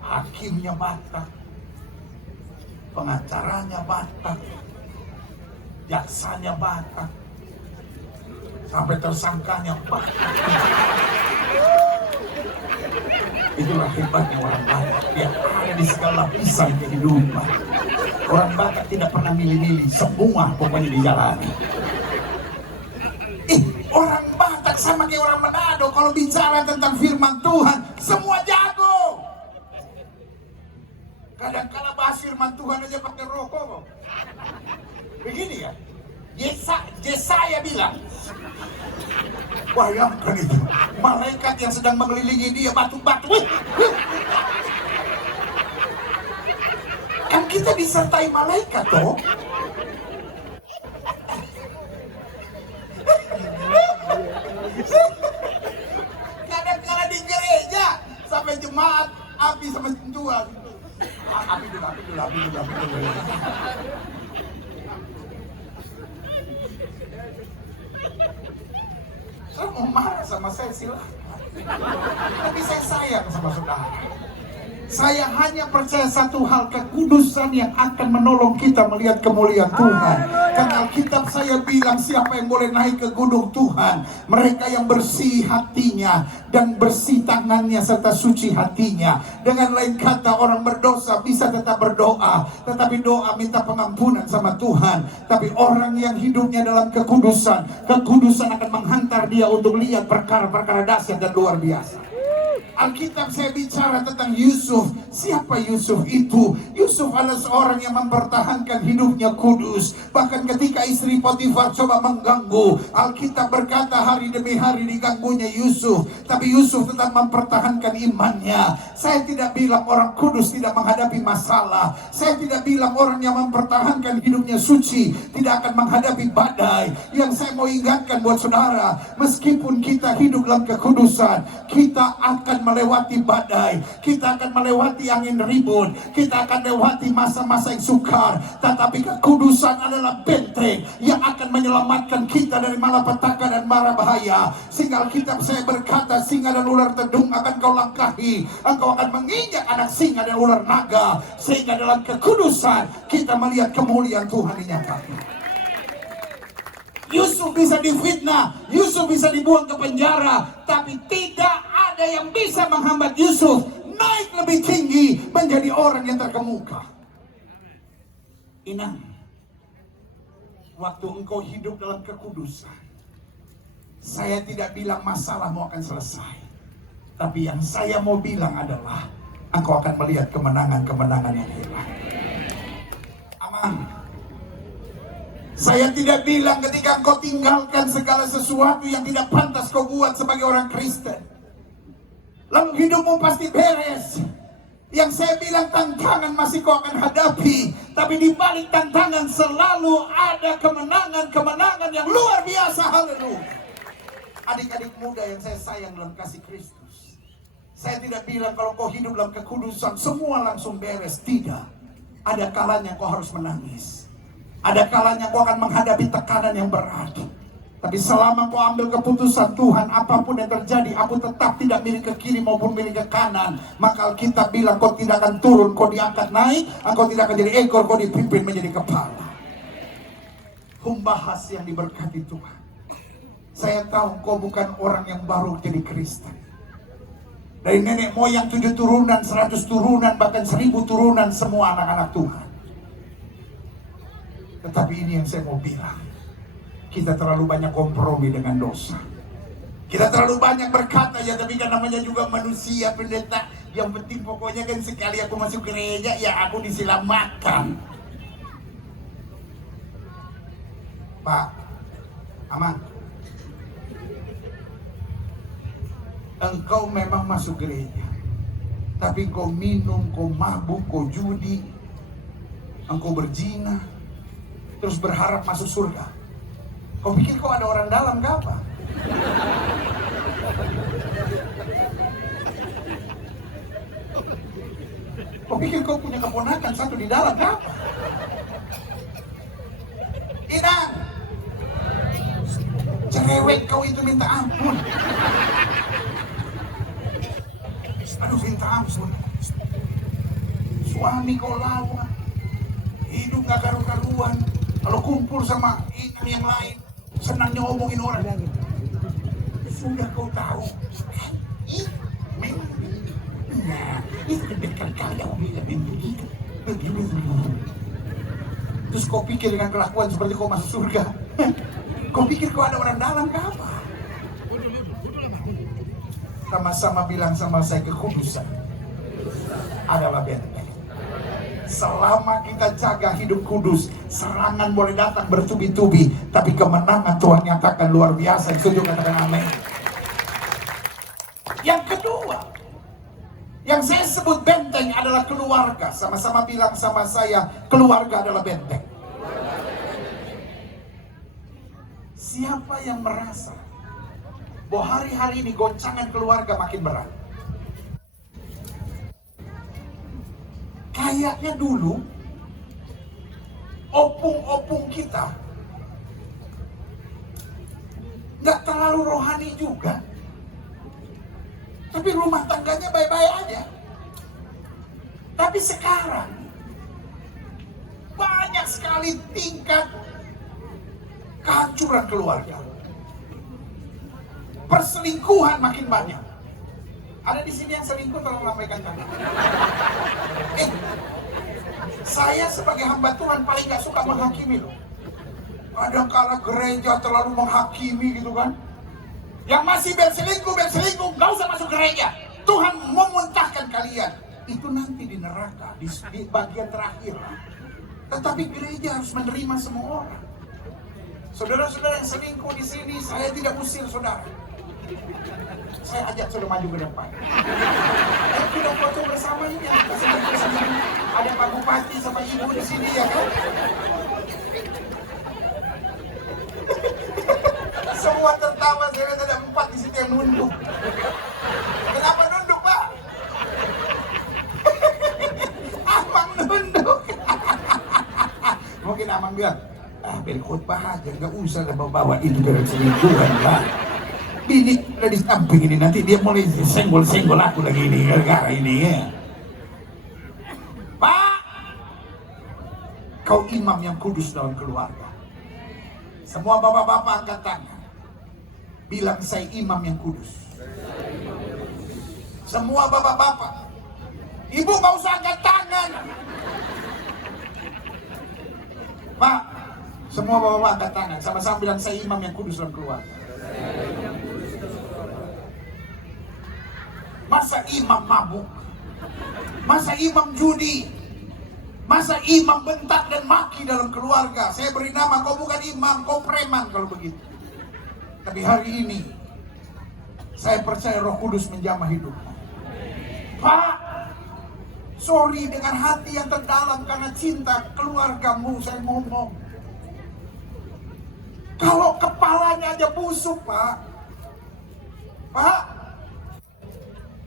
Hakimnya Batak, pengacaranya Batak, jaksanya Batak, sampai tersangkanya Batak. Itulah hebatnya orang Batak. Dia ada di segala lapisan kehidupan. Orang Batak tidak pernah milih-milih, semua pokoknya dijalani. Orang Batak sama kayak orang Manado, kalau bicara tentang firman Tuhan, semua jago. Kadang-kala bahas firman Tuhan aja pakai rokok. Begini ya, Yesaya bilang, bayangkan itu, malaikat yang sedang mengelilingi dia batu-batu. Kan kita disertai malaikat toh. Kadang-kala di gereja sampai jemaat api sama jual. Api dulu. Saya mau marah sama saya silahkan. Tapi saya sayang sama saudara. Saya hanya percaya satu hal, kekudusan yang akan menolong kita melihat kemuliaan Tuhan. Karena Alkitab saya bilang, siapa yang boleh naik ke gunung Tuhan? Mereka yang bersih hatinya dan bersih tangannya serta suci hatinya. Dengan lain kata, orang berdosa bisa tetap berdoa, tetapi doa minta pengampunan sama Tuhan. Tapi orang yang hidupnya dalam kekudusan, kekudusan akan menghantar dia untuk lihat perkara-perkara dahsyat dan luar biasa. Alkitab saya bicara tentang Yusuf. Siapa Yusuf itu? Yusuf adalah seorang yang mempertahankan hidupnya kudus. Bahkan ketika istri Potifar coba mengganggu, Alkitab berkata hari demi hari diganggunya Yusuf, tapi Yusuf tetap mempertahankan imannya. Saya tidak bilang orang kudus tidak menghadapi masalah. Saya tidak bilang orang yang mempertahankan hidupnya suci tidak akan menghadapi badai. Yang saya mau ingatkan buat saudara, meskipun kita hidup dalam kekudusan, kita akan melewati badai, kita akan melewati angin ribut, kita akan melewati masa-masa yang sukar, tetapi kekudusan adalah benteng yang akan menyelamatkan kita dari malapetaka dan mara bahaya. Sehingga Alkitab saya berkata, singa dan ular tedung akan kau langkahi, engkau akan menginjak anak singa dan ular naga. Sehingga dalam kekudusan kita melihat kemuliaan Tuhan dinyatakan. Yusuf bisa difitnah, Yusuf bisa dibuang ke penjara, tapi tidak ada yang bisa menghambat Yusuf naik lebih tinggi menjadi orang yang terkemuka. Inang, waktu engkau hidup dalam kekudusan, Saya tidak bilang masalahmu akan selesai, tapi yang saya mau bilang adalah engkau akan melihat kemenangan-kemenangan yang hebat. Aman. Saya tidak bilang ketika engkau tinggalkan segala sesuatu yang tidak pantas kau buat sebagai orang Kristen, lalu hidupmu pasti beres. Yang saya bilang tantangan masih kau akan hadapi, tapi di balik tantangan selalu ada kemenangan-kemenangan yang luar biasa. Haleluya. Adik-adik muda yang saya sayang dalam kasih Kristus, saya tidak bilang kalau kau hidup dalam kekudusan semua langsung beres. Tidak. Ada kalanya kau harus menangis, ada kalanya kau akan menghadapi tekanan yang berat. Tapi selama kau ambil keputusan, Tuhan, apapun yang terjadi, aku tetap tidak miring ke kiri maupun miring ke kanan, maka Alkitab bilang kau tidak akan turun, kau diangkat naik. Engkau tidak akan jadi ekor, kau dipimpin menjadi kepala. Membahas yang diberkati Tuhan. Saya tahu kau bukan orang yang baru jadi Kristen. Dari nenek moyang 7 turunan, 100 turunan, bahkan 1000 turunan, semua anak-anak Tuhan. Tetapi ini yang saya mau bilang, kita terlalu banyak kompromi dengan dosa. Kita terlalu banyak berkata, ya tapi kan namanya juga manusia, pendeta. Yang penting pokoknya kan sekali aku masuk gereja, ya aku diselamatkan. Pak, aman. Engkau memang masuk gereja, tapi kau minum, kau mabuk, kau judi, engkau berzina, terus berharap masuk surga. Kau pikir kau ada orang dalam ke apa? Kau pikir kau punya keponakan satu di dalam ke apa? Inang, cerewet kau itu minta ampun. Aduh, minta ampun. Suami kau lawan, hidup gak karu-karuan. Kalau kumpul sama yang lain, senangnya ngomongin orang. Sudah kau tahu, nah, itu berkali-kali aku bilang begitu. Terus kau pikir dengan kelakuan seperti kau masuk surga? Kau pikir kau ada orang dalam ke apa? Sama-sama bilang sama saya, kekudusan adalah benteng. Selama kita jaga hidup kudus, serangan boleh datang bertubi-tubi, tapi kemenangan Tuhan nyatakan luar biasa. Setuju, katakan amin. Yang kedua, yang saya sebut benteng adalah keluarga. Sama-sama bilang sama saya, keluarga adalah benteng. Siapa yang merasa bahwa hari-hari ini goncangan keluarga makin berat? Kayaknya dulu opung-opung kita nggak terlalu rohani juga, tapi rumah tangganya baik-baik aja. Tapi sekarang banyak sekali tingkat kehancuran keluarga. Perselingkuhan makin banyak. Ada di sini yang selingkuh, tolong lambaikan tangan. Saya sebagai hamba Tuhan paling gak suka menghakimi loh. Kadang-kala gereja terlalu menghakimi gitu kan. Yang masih berselingkuh, gak usah masuk gereja. Tuhan memuntahkan kalian. Itu nanti di neraka, di bagian terakhir. Tetapi gereja harus menerima semua orang. Saudara-saudara yang selingkuh di sini, saya tidak usir saudara. Saya ajak sudah maju ke depan. Kita foto bersama ini. Ada Pak Bupati sama Ibu di sini ya kan? Semua tertawa, saya lihat ada 4 di sini yang nunduk. Kenapa nunduk, Pak? Amang nunduk. Mungkin Amang bilang, berkhotbah aja, nggak usah bawa itu dari selingkuhan lah. Bini udah di samping ini, nanti dia mulai senggol-senggol aku lagi ini gara-gara ini ya. Pak, kau imam yang kudus dalam keluarga. Semua bapak-bapak angkat tangan, bilang saya imam yang kudus. Semua bapak-bapak, ibu gak usah angkat tangan. Pak, semua bapak-bapak angkat tangan, sama-sama bilang saya imam yang kudus dalam keluarga. Masa imam mabuk? Masa imam judi? Masa imam bentak dan maki dalam keluarga? Saya beri nama, kau bukan imam, kau preman kalau begitu. Tapi hari ini saya percaya Roh Kudus menjamah hidupmu. Pak, sorry dengan hati yang terdalam karena cinta keluargamu saya ngomong. Kalau kepalanya aja busuk, Pak. Pak,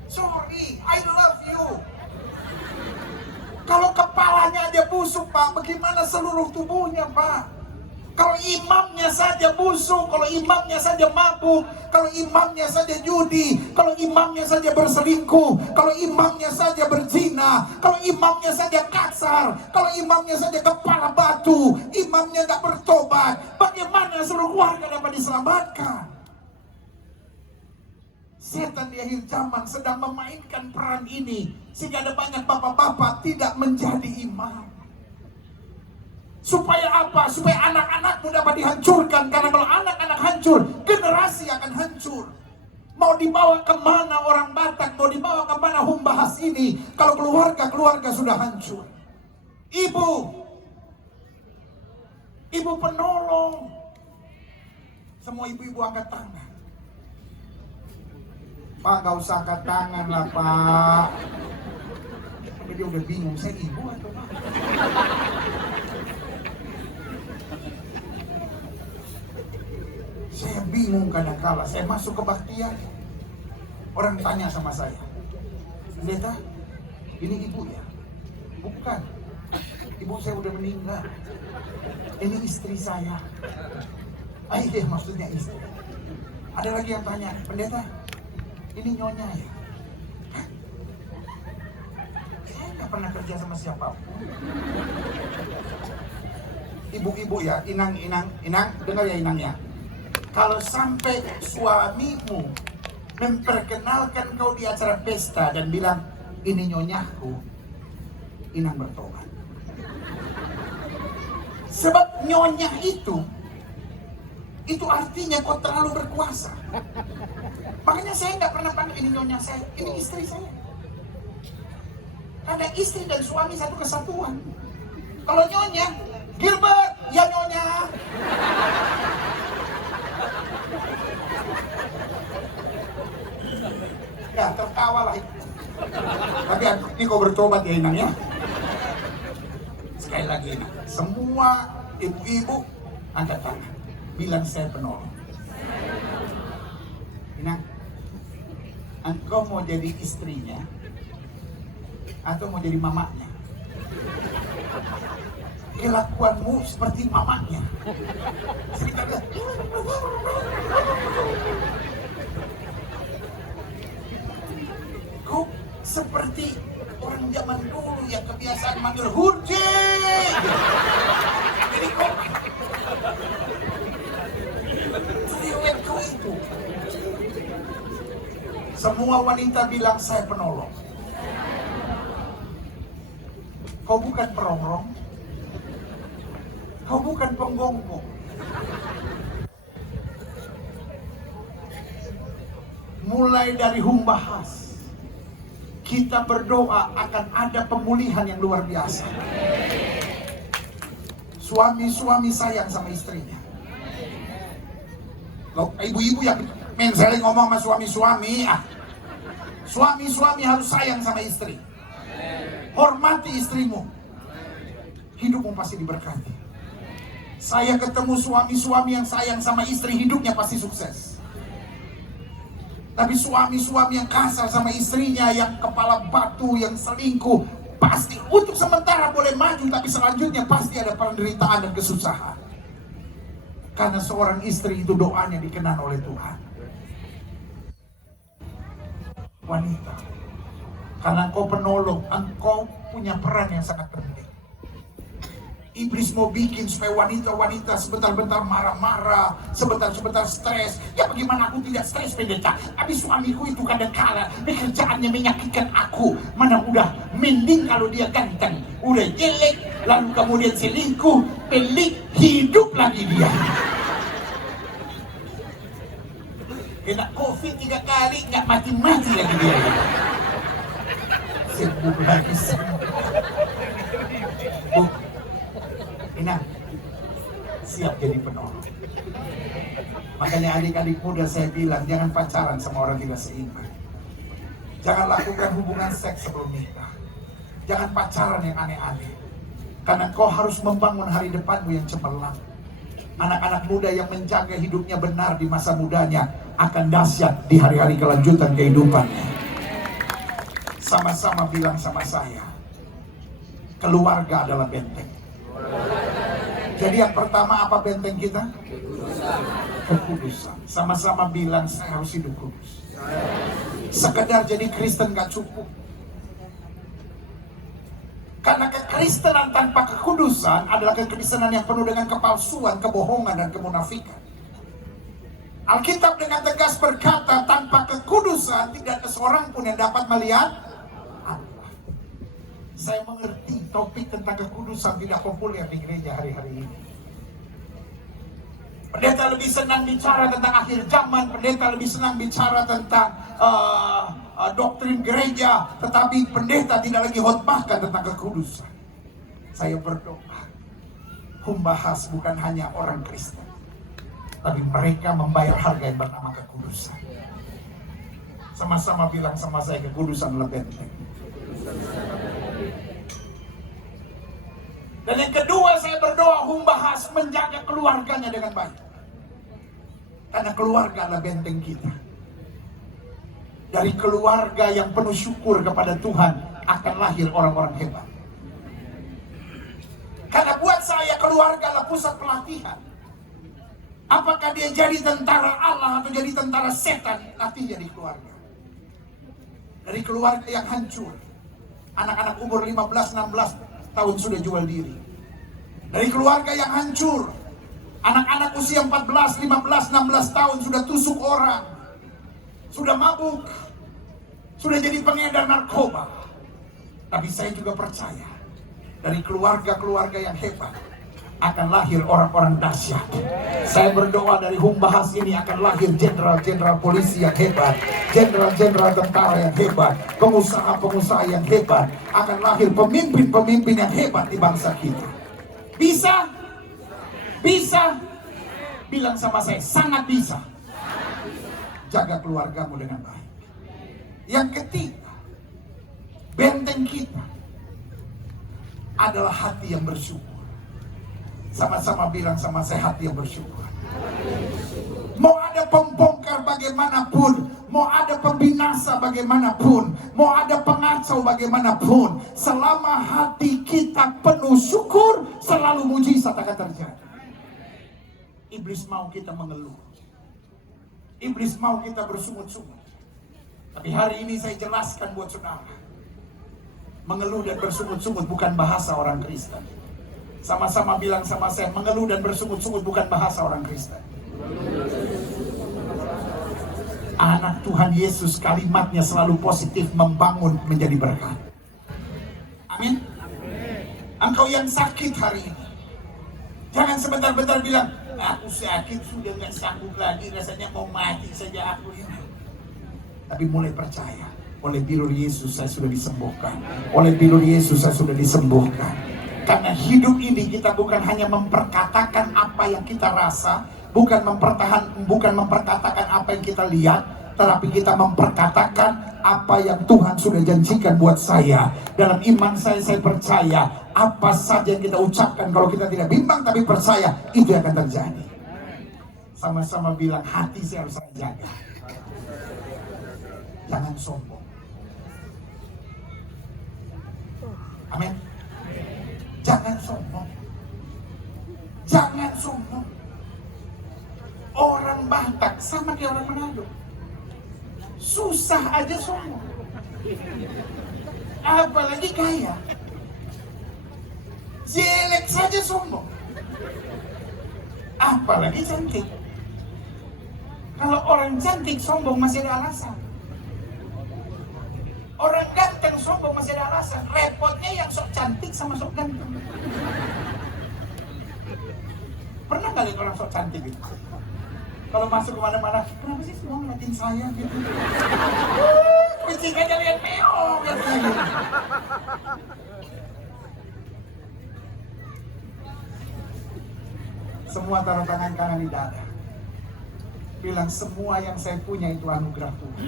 sorry, I love you. Kalau kepalanya aja busuk, Pak, bagaimana seluruh tubuhnya, Pak? Kalau imamnya saja busuk, kalau imamnya saja mabuk, kalau imamnya saja judi, kalau imamnya saja berselingkuh, kalau imamnya saja berzina, kalau imamnya saja kasar, kalau imamnya saja kepala batu, imamnya tak bertobat, bagaimana seluruh keluarga dapat diselamatkan? Setan di akhir zaman sedang memainkan peran ini sehingga ada banyak bapak-bapak tidak menjadi imam. Supaya apa? Supaya anak-anakmu dapat dihancurkan. Karena kalau anak-anak hancur, generasi akan hancur. Mau dibawa kemana orang Batak, mau dibawa kemana Humbahas ini, kalau keluarga-keluarga sudah hancur. Ibu penolong. Semua ibu-ibu angkat tangan. Pak, gak usah angkat tangan lah, Pak. Tapi dia udah bingung, saya ibu atau Pak? Saya bingung kadang-kala, saya masuk kebaktian. Orang tanya sama saya, Pendeta, ini ibu ya? Bukan, ibu saya udah meninggal. Ini istri saya. Iya, maksudnya istri. Ada lagi yang tanya, Pendeta, ini nyonya ya? Hah? Saya nggak pernah kerja sama siapapun. Ibu-ibu ya, inang, dengar ya inang ya. Kalau sampai suamimu memperkenalkan kau di acara pesta dan bilang, ini nyonyaku, inang bertobat. Sebab nyonya itu artinya kau terlalu berkuasa. Makanya saya nggak pernah panggil ini nyonya saya, ini istri saya. Karena istri dan suami satu kesatuan. Kalau nyonya, Gilbert, ya nyonya. Ya tertawa lah itu. Tapi ini kau bertobat ya Inang ya. Sekali lagi Inang, semua ibu-ibu angkat tangan, bilang saya penolong. Inang, engkau mau jadi istrinya atau mau jadi mamanya? Kelakuanmu seperti mamanya. Sebentar. Kau seperti orang zaman dulu yang kebiasaan manggil Hurje. Jadi kau riwayat kau itu. Semua wanita bilang saya penolong. Kau bukan perongrong. Kau bukan penggonggong. Mulai dari Humbahas, kita berdoa akan ada pemulihan yang luar biasa. Suami-suami sayang sama istrinya. Loh, ibu-ibu yang sering ngomong sama suami-suami, suami-suami harus sayang sama istri. Hormati istrimu. Hidupmu pasti diberkati. Saya ketemu suami-suami yang sayang sama istri, hidupnya pasti sukses. Tapi suami-suami yang kasar sama istrinya, yang kepala batu, yang selingkuh, pasti untuk sementara boleh maju, tapi selanjutnya pasti ada penderitaan dan kesusahan. Karena seorang istri itu doanya dikenan oleh Tuhan. Wanita, karena engkau penolong, engkau punya peran yang sangat penting. Iblis mau bikin supaya wanita-wanita sebentar-bentar marah-marah, sebentar-sebentar stres. Ya bagaimana aku tidak stres, Pendeta? Habis suamiku itu kadang-kala pekerjaannya menyakitkan aku. Mana udah mending kalau dia ganteng, udah jelek, lalu kemudian selingkuh, pelik, hidup lagi dia. Kena COVID 3 kali, nggak mati-mati lagi dia. Sembuh lagi, sembuh. Bu, Ina, siap jadi penolong. Makanya adik-adik muda saya bilang, jangan pacaran sama orang tidak seiman. Jangan lakukan hubungan seks sebelum nikah. Jangan pacaran yang aneh-aneh. Karena kau harus membangun hari depanmu yang cemerlang. Anak-anak muda yang menjaga hidupnya benar di masa mudanya akan dahsyat di hari-hari kelanjutan kehidupannya. Sama-sama bilang sama saya, keluarga adalah benteng. Jadi yang pertama apa benteng kita? Kekudusan. Sama-sama bilang, saya harus hidup kudus. Sekedar jadi Kristen gak cukup. Karena kekristenan tanpa kekudusan adalah kekristenan yang penuh dengan kepalsuan, kebohongan, dan kemunafikan. Alkitab dengan tegas berkata, tanpa kekudusan tidak ada seorang pun yang dapat melihat Allah. Saya mengerti topik tentang kekudusan tidak populer di gereja hari-hari ini. Pendeta lebih senang bicara tentang akhir zaman, pendeta lebih senang bicara tentang doktrin gereja, tetapi pendeta tidak lagi khotbahkan tentang kekudusan. Saya berdoa, membahas bukan hanya orang Kristen, tapi mereka membayar harga yang bernama kekudusan. Sama-sama bilang sama saya, kekudusan adalah benteng. Dan yang kedua, saya berdoa membahas menjaga keluarganya dengan baik. Karena keluarga adalah benteng kita. Dari keluarga yang penuh syukur kepada Tuhan akan lahir orang-orang hebat. Karena buat saya keluarga adalah pusat pelatihan. Apakah dia jadi tentara Allah atau jadi tentara setan, latihnya di keluarga. Dari keluarga yang hancur, anak-anak umur 15-16 tahun sudah jual diri. Dari keluarga yang hancur, anak-anak usia 14, 15, 16 tahun sudah tusuk orang, sudah mabuk, sudah jadi pengedar narkoba. Tapi saya juga percaya, dari keluarga-keluarga yang hebat akan lahir orang-orang dahsyat. Saya berdoa dari humbahas ini akan lahir jenderal-jenderal polisi yang hebat, jenderal-jenderal tentara yang hebat, pengusaha-pengusaha yang hebat, akan lahir pemimpin-pemimpin yang hebat di bangsa kita. Bisa? Bisa? Bilang sama saya, sangat bisa. Jaga keluargamu dengan baik. Yang ketiga, benteng kita adalah hati yang bersyukur. Sama-sama bilang sama saya, hati yang bersyukur. Mau ada pembongkar bagaimanapun, mau ada pembinasa bagaimanapun, mau ada pengacau bagaimanapun, selama hati kita penuh syukur, selalu mujizat akan terjadi. Iblis mau kita mengeluh, iblis mau kita bersungut-sungut. Tapi hari ini saya jelaskan buat saudara, mengeluh dan bersungut-sungut bukan bahasa orang Kristen. Sama-sama bilang sama saya, mengeluh dan bersungut-sungut bukan bahasa orang Kristen. Anak Tuhan Yesus, kalimatnya selalu positif, membangun, menjadi berkat. Amin. Engkau yang sakit hari ini, jangan sebentar-bentar bilang, aku sakit, sudah gak sanggup lagi, rasanya mau mati saja aku ini. Tapi mulai percaya, oleh bilur Yesus saya sudah disembuhkan, oleh bilur Yesus saya sudah disembuhkan. Karena hidup ini kita bukan hanya memperkatakan apa yang kita rasa, bukan memperkatakan apa yang kita lihat, tetapi kita memperkatakan apa yang Tuhan sudah janjikan buat saya. Dalam iman saya percaya, apa saja yang kita ucapkan, kalau kita tidak bimbang tapi percaya, itu akan terjadi. Sama-sama bilang, hati saya harus jaga. Jangan sombong. Amin. Jangan sombong. Jangan sombong. Orang Batak sama kayak orang Manado, susah aja sombong, apalagi kaya. Jelek saja sombong, apalagi cantik. Kalau orang cantik sombong masih ada alasan. Orang ganteng sombong masih ada alasan. Repotnya yang sok cantik sama sok ganteng. Pernah nggak lihat orang sok cantik gitu? Kalau masuk kemana-mana, kenapa sih semua ngeliatin saya gitu? Kucing aja lihat meong gitu. Semua taruh tangan kanan di dada. Bilang semua yang saya punya itu anugerah Tuhan.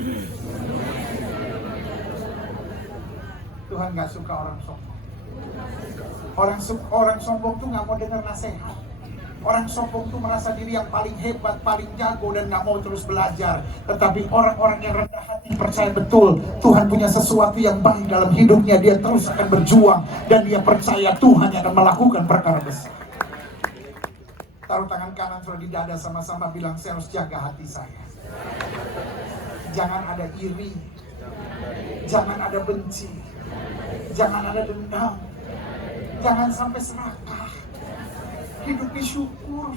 Tuhan gak suka orang sombong. Orang sombong tuh gak mau dengar nasihat. Orang sombong tuh merasa diri yang paling hebat, paling jago dan gak mau terus belajar. Tetapi orang-orang yang rendah hati percaya betul Tuhan punya sesuatu yang baik dalam hidupnya. Dia terus akan berjuang dan dia percaya Tuhan yang akan melakukan perkara besar. Taruh tangan kanan sudah di dada, sama-sama bilang saya harus jaga hati saya. Jangan ada iri, jangan ada benci, jangan ada dendam, jangan sampai serakah. Hidupi syukur.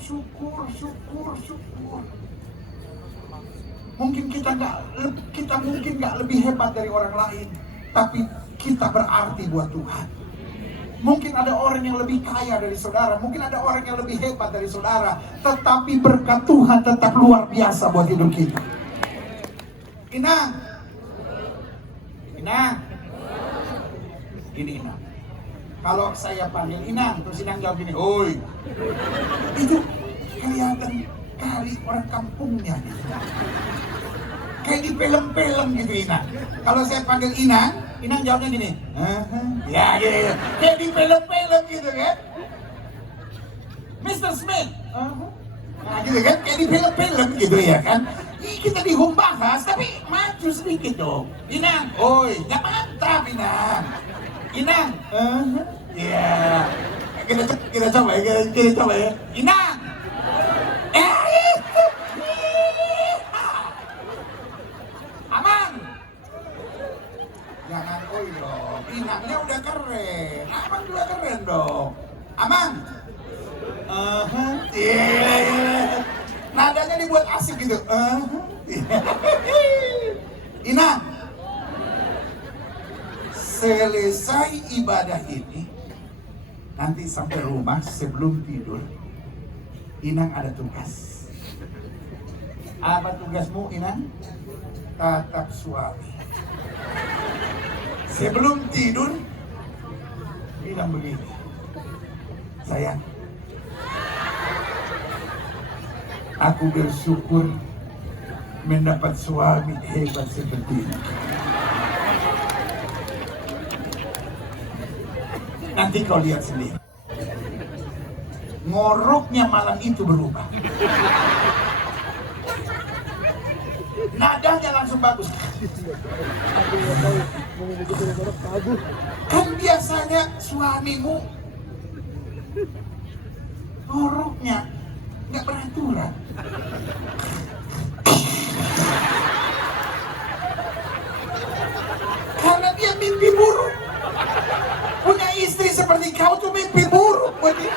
Mungkin kita mungkin nggak lebih hebat dari orang lain, tapi kita berarti buat Tuhan. Mungkin ada orang yang lebih kaya dari saudara, mungkin ada orang yang lebih hebat dari saudara, tetapi berkat Tuhan tetap luar biasa buat hidup kita. Inang, gini Inang. Kalau saya panggil Inang, terus Inang jawab gini, oi. Itu kelihatan kali orang kampungnya gitu. Kayak di film-film gitu Inang. Kalau saya panggil Inang jawabnya gini, ya gitu. Kayak di film-film gitu kan. Mr. Smith, nah gitu kan, kayak di film-film gitu ya kan. Ini kita di home bahas, tapi maju sedikit dong. Inang, oi, gak mantap Inang. Inang, ya. Kita coba ya. Inang. Aman. Jangan oi dong. Inangnya udah keren. Aman juga keren dong. Aman. Nadanya dibuat asik gitu. Inang. Selesai ibadah ini, nanti sampai rumah sebelum tidur, Inang ada tugas. Apa tugasmu Inang? Tatap suami. Sebelum tidur, bilang begini, sayang, aku bersyukur mendapat suami hebat seperti ini. Nanti kau lihat sendiri. Ngoroknya malam itu berubah. Nadanya langsung bagus. Kan biasanya suamimu ngoroknya nggak beraturan. Karena dia mimpi buruk. Punya istri seperti kau tuh mimpi buruk buat dia.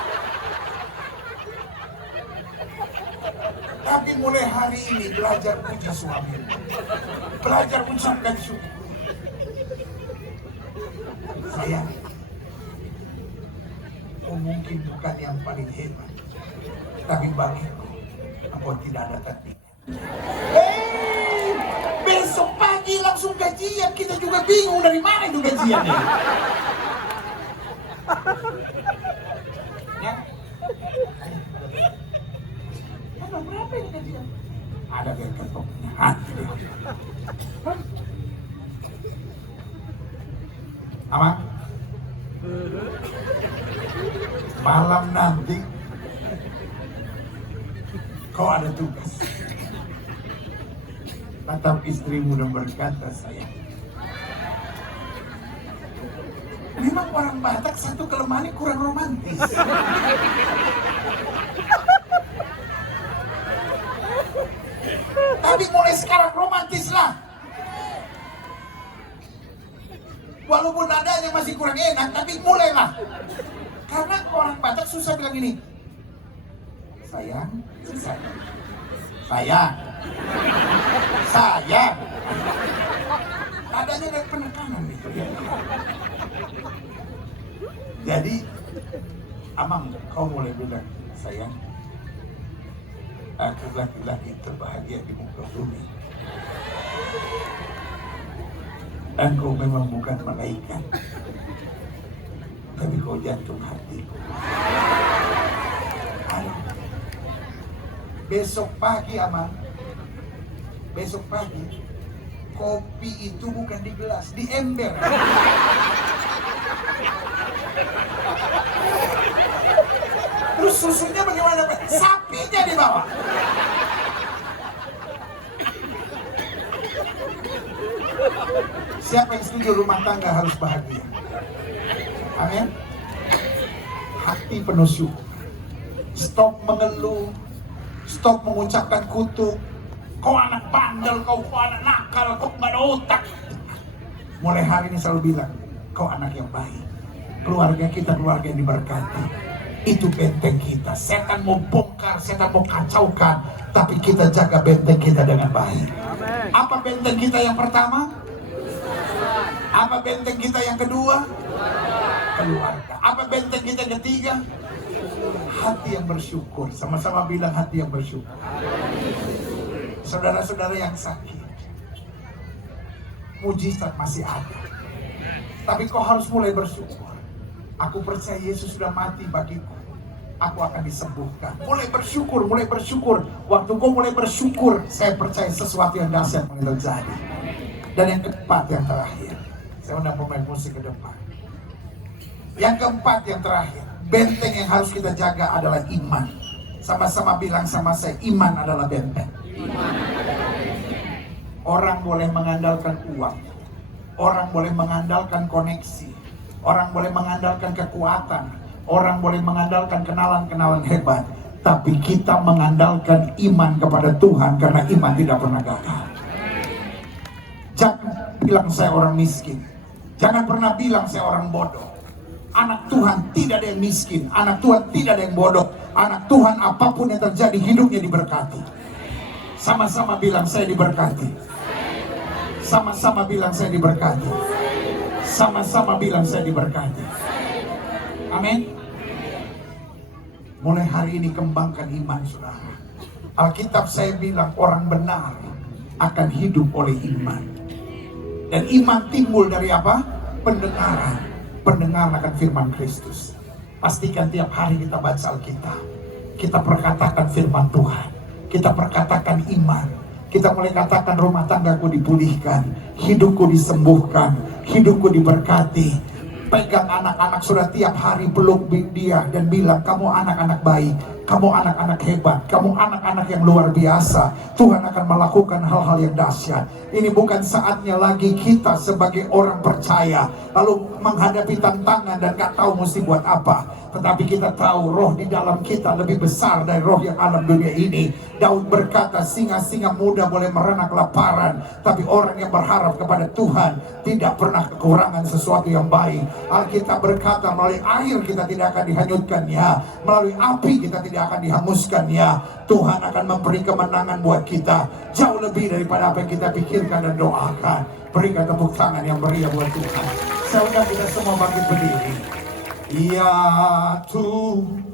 Tapi mulai hari ini belajar puja suami, belajar ucapkan syukur. Sayang, kau mungkin bukan yang paling hebat, tapi bagiku, engkau tidak ada tandingan. Besok pagi langsung gajian, kita juga bingung dari mana itu gajiannya. Ya? Berapa ini gajian? Ada biar ketoknya. Aman? Malam nanti kau ada tugas. Tatap istrimu dan berkata, sayang, memang orang Batak satu kelemahannya kurang romantis. Tapi mulai sekarang romantis lah. Walaupun nadanya masih kurang enak, tapi mulailah. Karena orang Batak susah bilang gini, sayang, sayang. Nadanya ada penekanan gitu ya. Jadi, Amang, kau mulai bilang, sayang, Aku laki-laki terbahagia di muka bumi. Engkau memang bukan malaikat, tapi kau jantung hatiku. Ayo. Besok pagi, Aman. Besok pagi, kopi itu bukan di gelas, di ember. Terus susunya bagaimana, Pak? Sapinya di bawah. Siapa yang setuju rumah tangga harus bahagia? Amin. Hati penuh syukur. Stop mengeluh. Stop mengucapkan kutuk. Kau anak bandel, kau anak nakal, kau gak ada otak. Mulai hari ini selalu bilang, kau anak yang baik. Keluarga kita keluarga yang diberkati. Itu benteng kita. Setan mau bongkar, setan mau kacaukan, tapi kita jaga benteng kita dengan baik. Apa benteng kita yang pertama? Apa benteng kita yang kedua? Keluarga. Apa benteng kita yang ketiga? Hati yang bersyukur. Sama-sama bilang hati yang bersyukur. Saudara-saudara yang sakit, mujizat masih ada, tapi kau harus mulai bersyukur. Aku percaya Yesus sudah mati bagiku, aku akan disembuhkan. Mulai bersyukur, mulai bersyukur. Waktu kau mulai bersyukur, saya percaya sesuatu yang dahsyat akan terjadi. Dan yang keempat, yang terakhir, saya undang pemain musik ke depan. Yang keempat, yang terakhir, benteng yang harus kita jaga adalah iman. Sama-sama bilang sama saya, iman adalah benteng. Orang boleh mengandalkan uang, orang boleh mengandalkan koneksi, orang boleh mengandalkan kekuatan, orang boleh mengandalkan kenalan-kenalan hebat, tapi kita mengandalkan iman kepada Tuhan, karena iman tidak pernah gagal. Jangan bilang saya orang miskin, jangan pernah bilang saya orang bodoh. Anak Tuhan tidak ada yang miskin, anak Tuhan tidak ada yang bodoh. Anak Tuhan apapun yang terjadi hidupnya diberkati. Sama-sama bilang saya diberkati. Sama-sama bilang saya diberkati. Sama-sama bilang saya diberkati. Amin. Mulai hari ini kembangkan iman, saudara. Alkitab saya bilang orang benar akan hidup oleh iman. Dan iman timbul dari apa? Pendengaran. Pendengaran akan firman Kristus. Pastikan tiap hari kita baca Alkitab, kita perkatakan firman Tuhan, kita perkatakan iman, kita mulai katakan rumah tanggaku dipulihkan, hidupku disembuhkan, hidupku diberkati. Pegang anak-anak sudah tiap hari, peluk dia dan bilang, kamu anak-anak baik, kamu anak-anak hebat, kamu anak-anak yang luar biasa. Tuhan akan melakukan hal-hal yang dahsyat. Ini bukan saatnya lagi kita sebagai orang percaya lalu menghadapi tantangan dan gak tahu mesti buat apa. Tetapi kita tahu roh di dalam kita lebih besar dari roh yang alam dunia ini. Daud berkata, singa-singa muda boleh merenak kelaparan, tapi orang yang berharap kepada Tuhan tidak pernah kekurangan sesuatu yang baik. Alkitab berkata, melalui air kita tidak akan dihanyutkannya, melalui api kita tidak akan dihanguskannya. Tuhan akan memberi kemenangan buat kita, jauh lebih daripada apa yang kita pikirkan dan doakan. Berikan tepuk tangan yang meriah buat Tuhan. Saya undang kita semua bangkit berdiri. Ya Tuhan.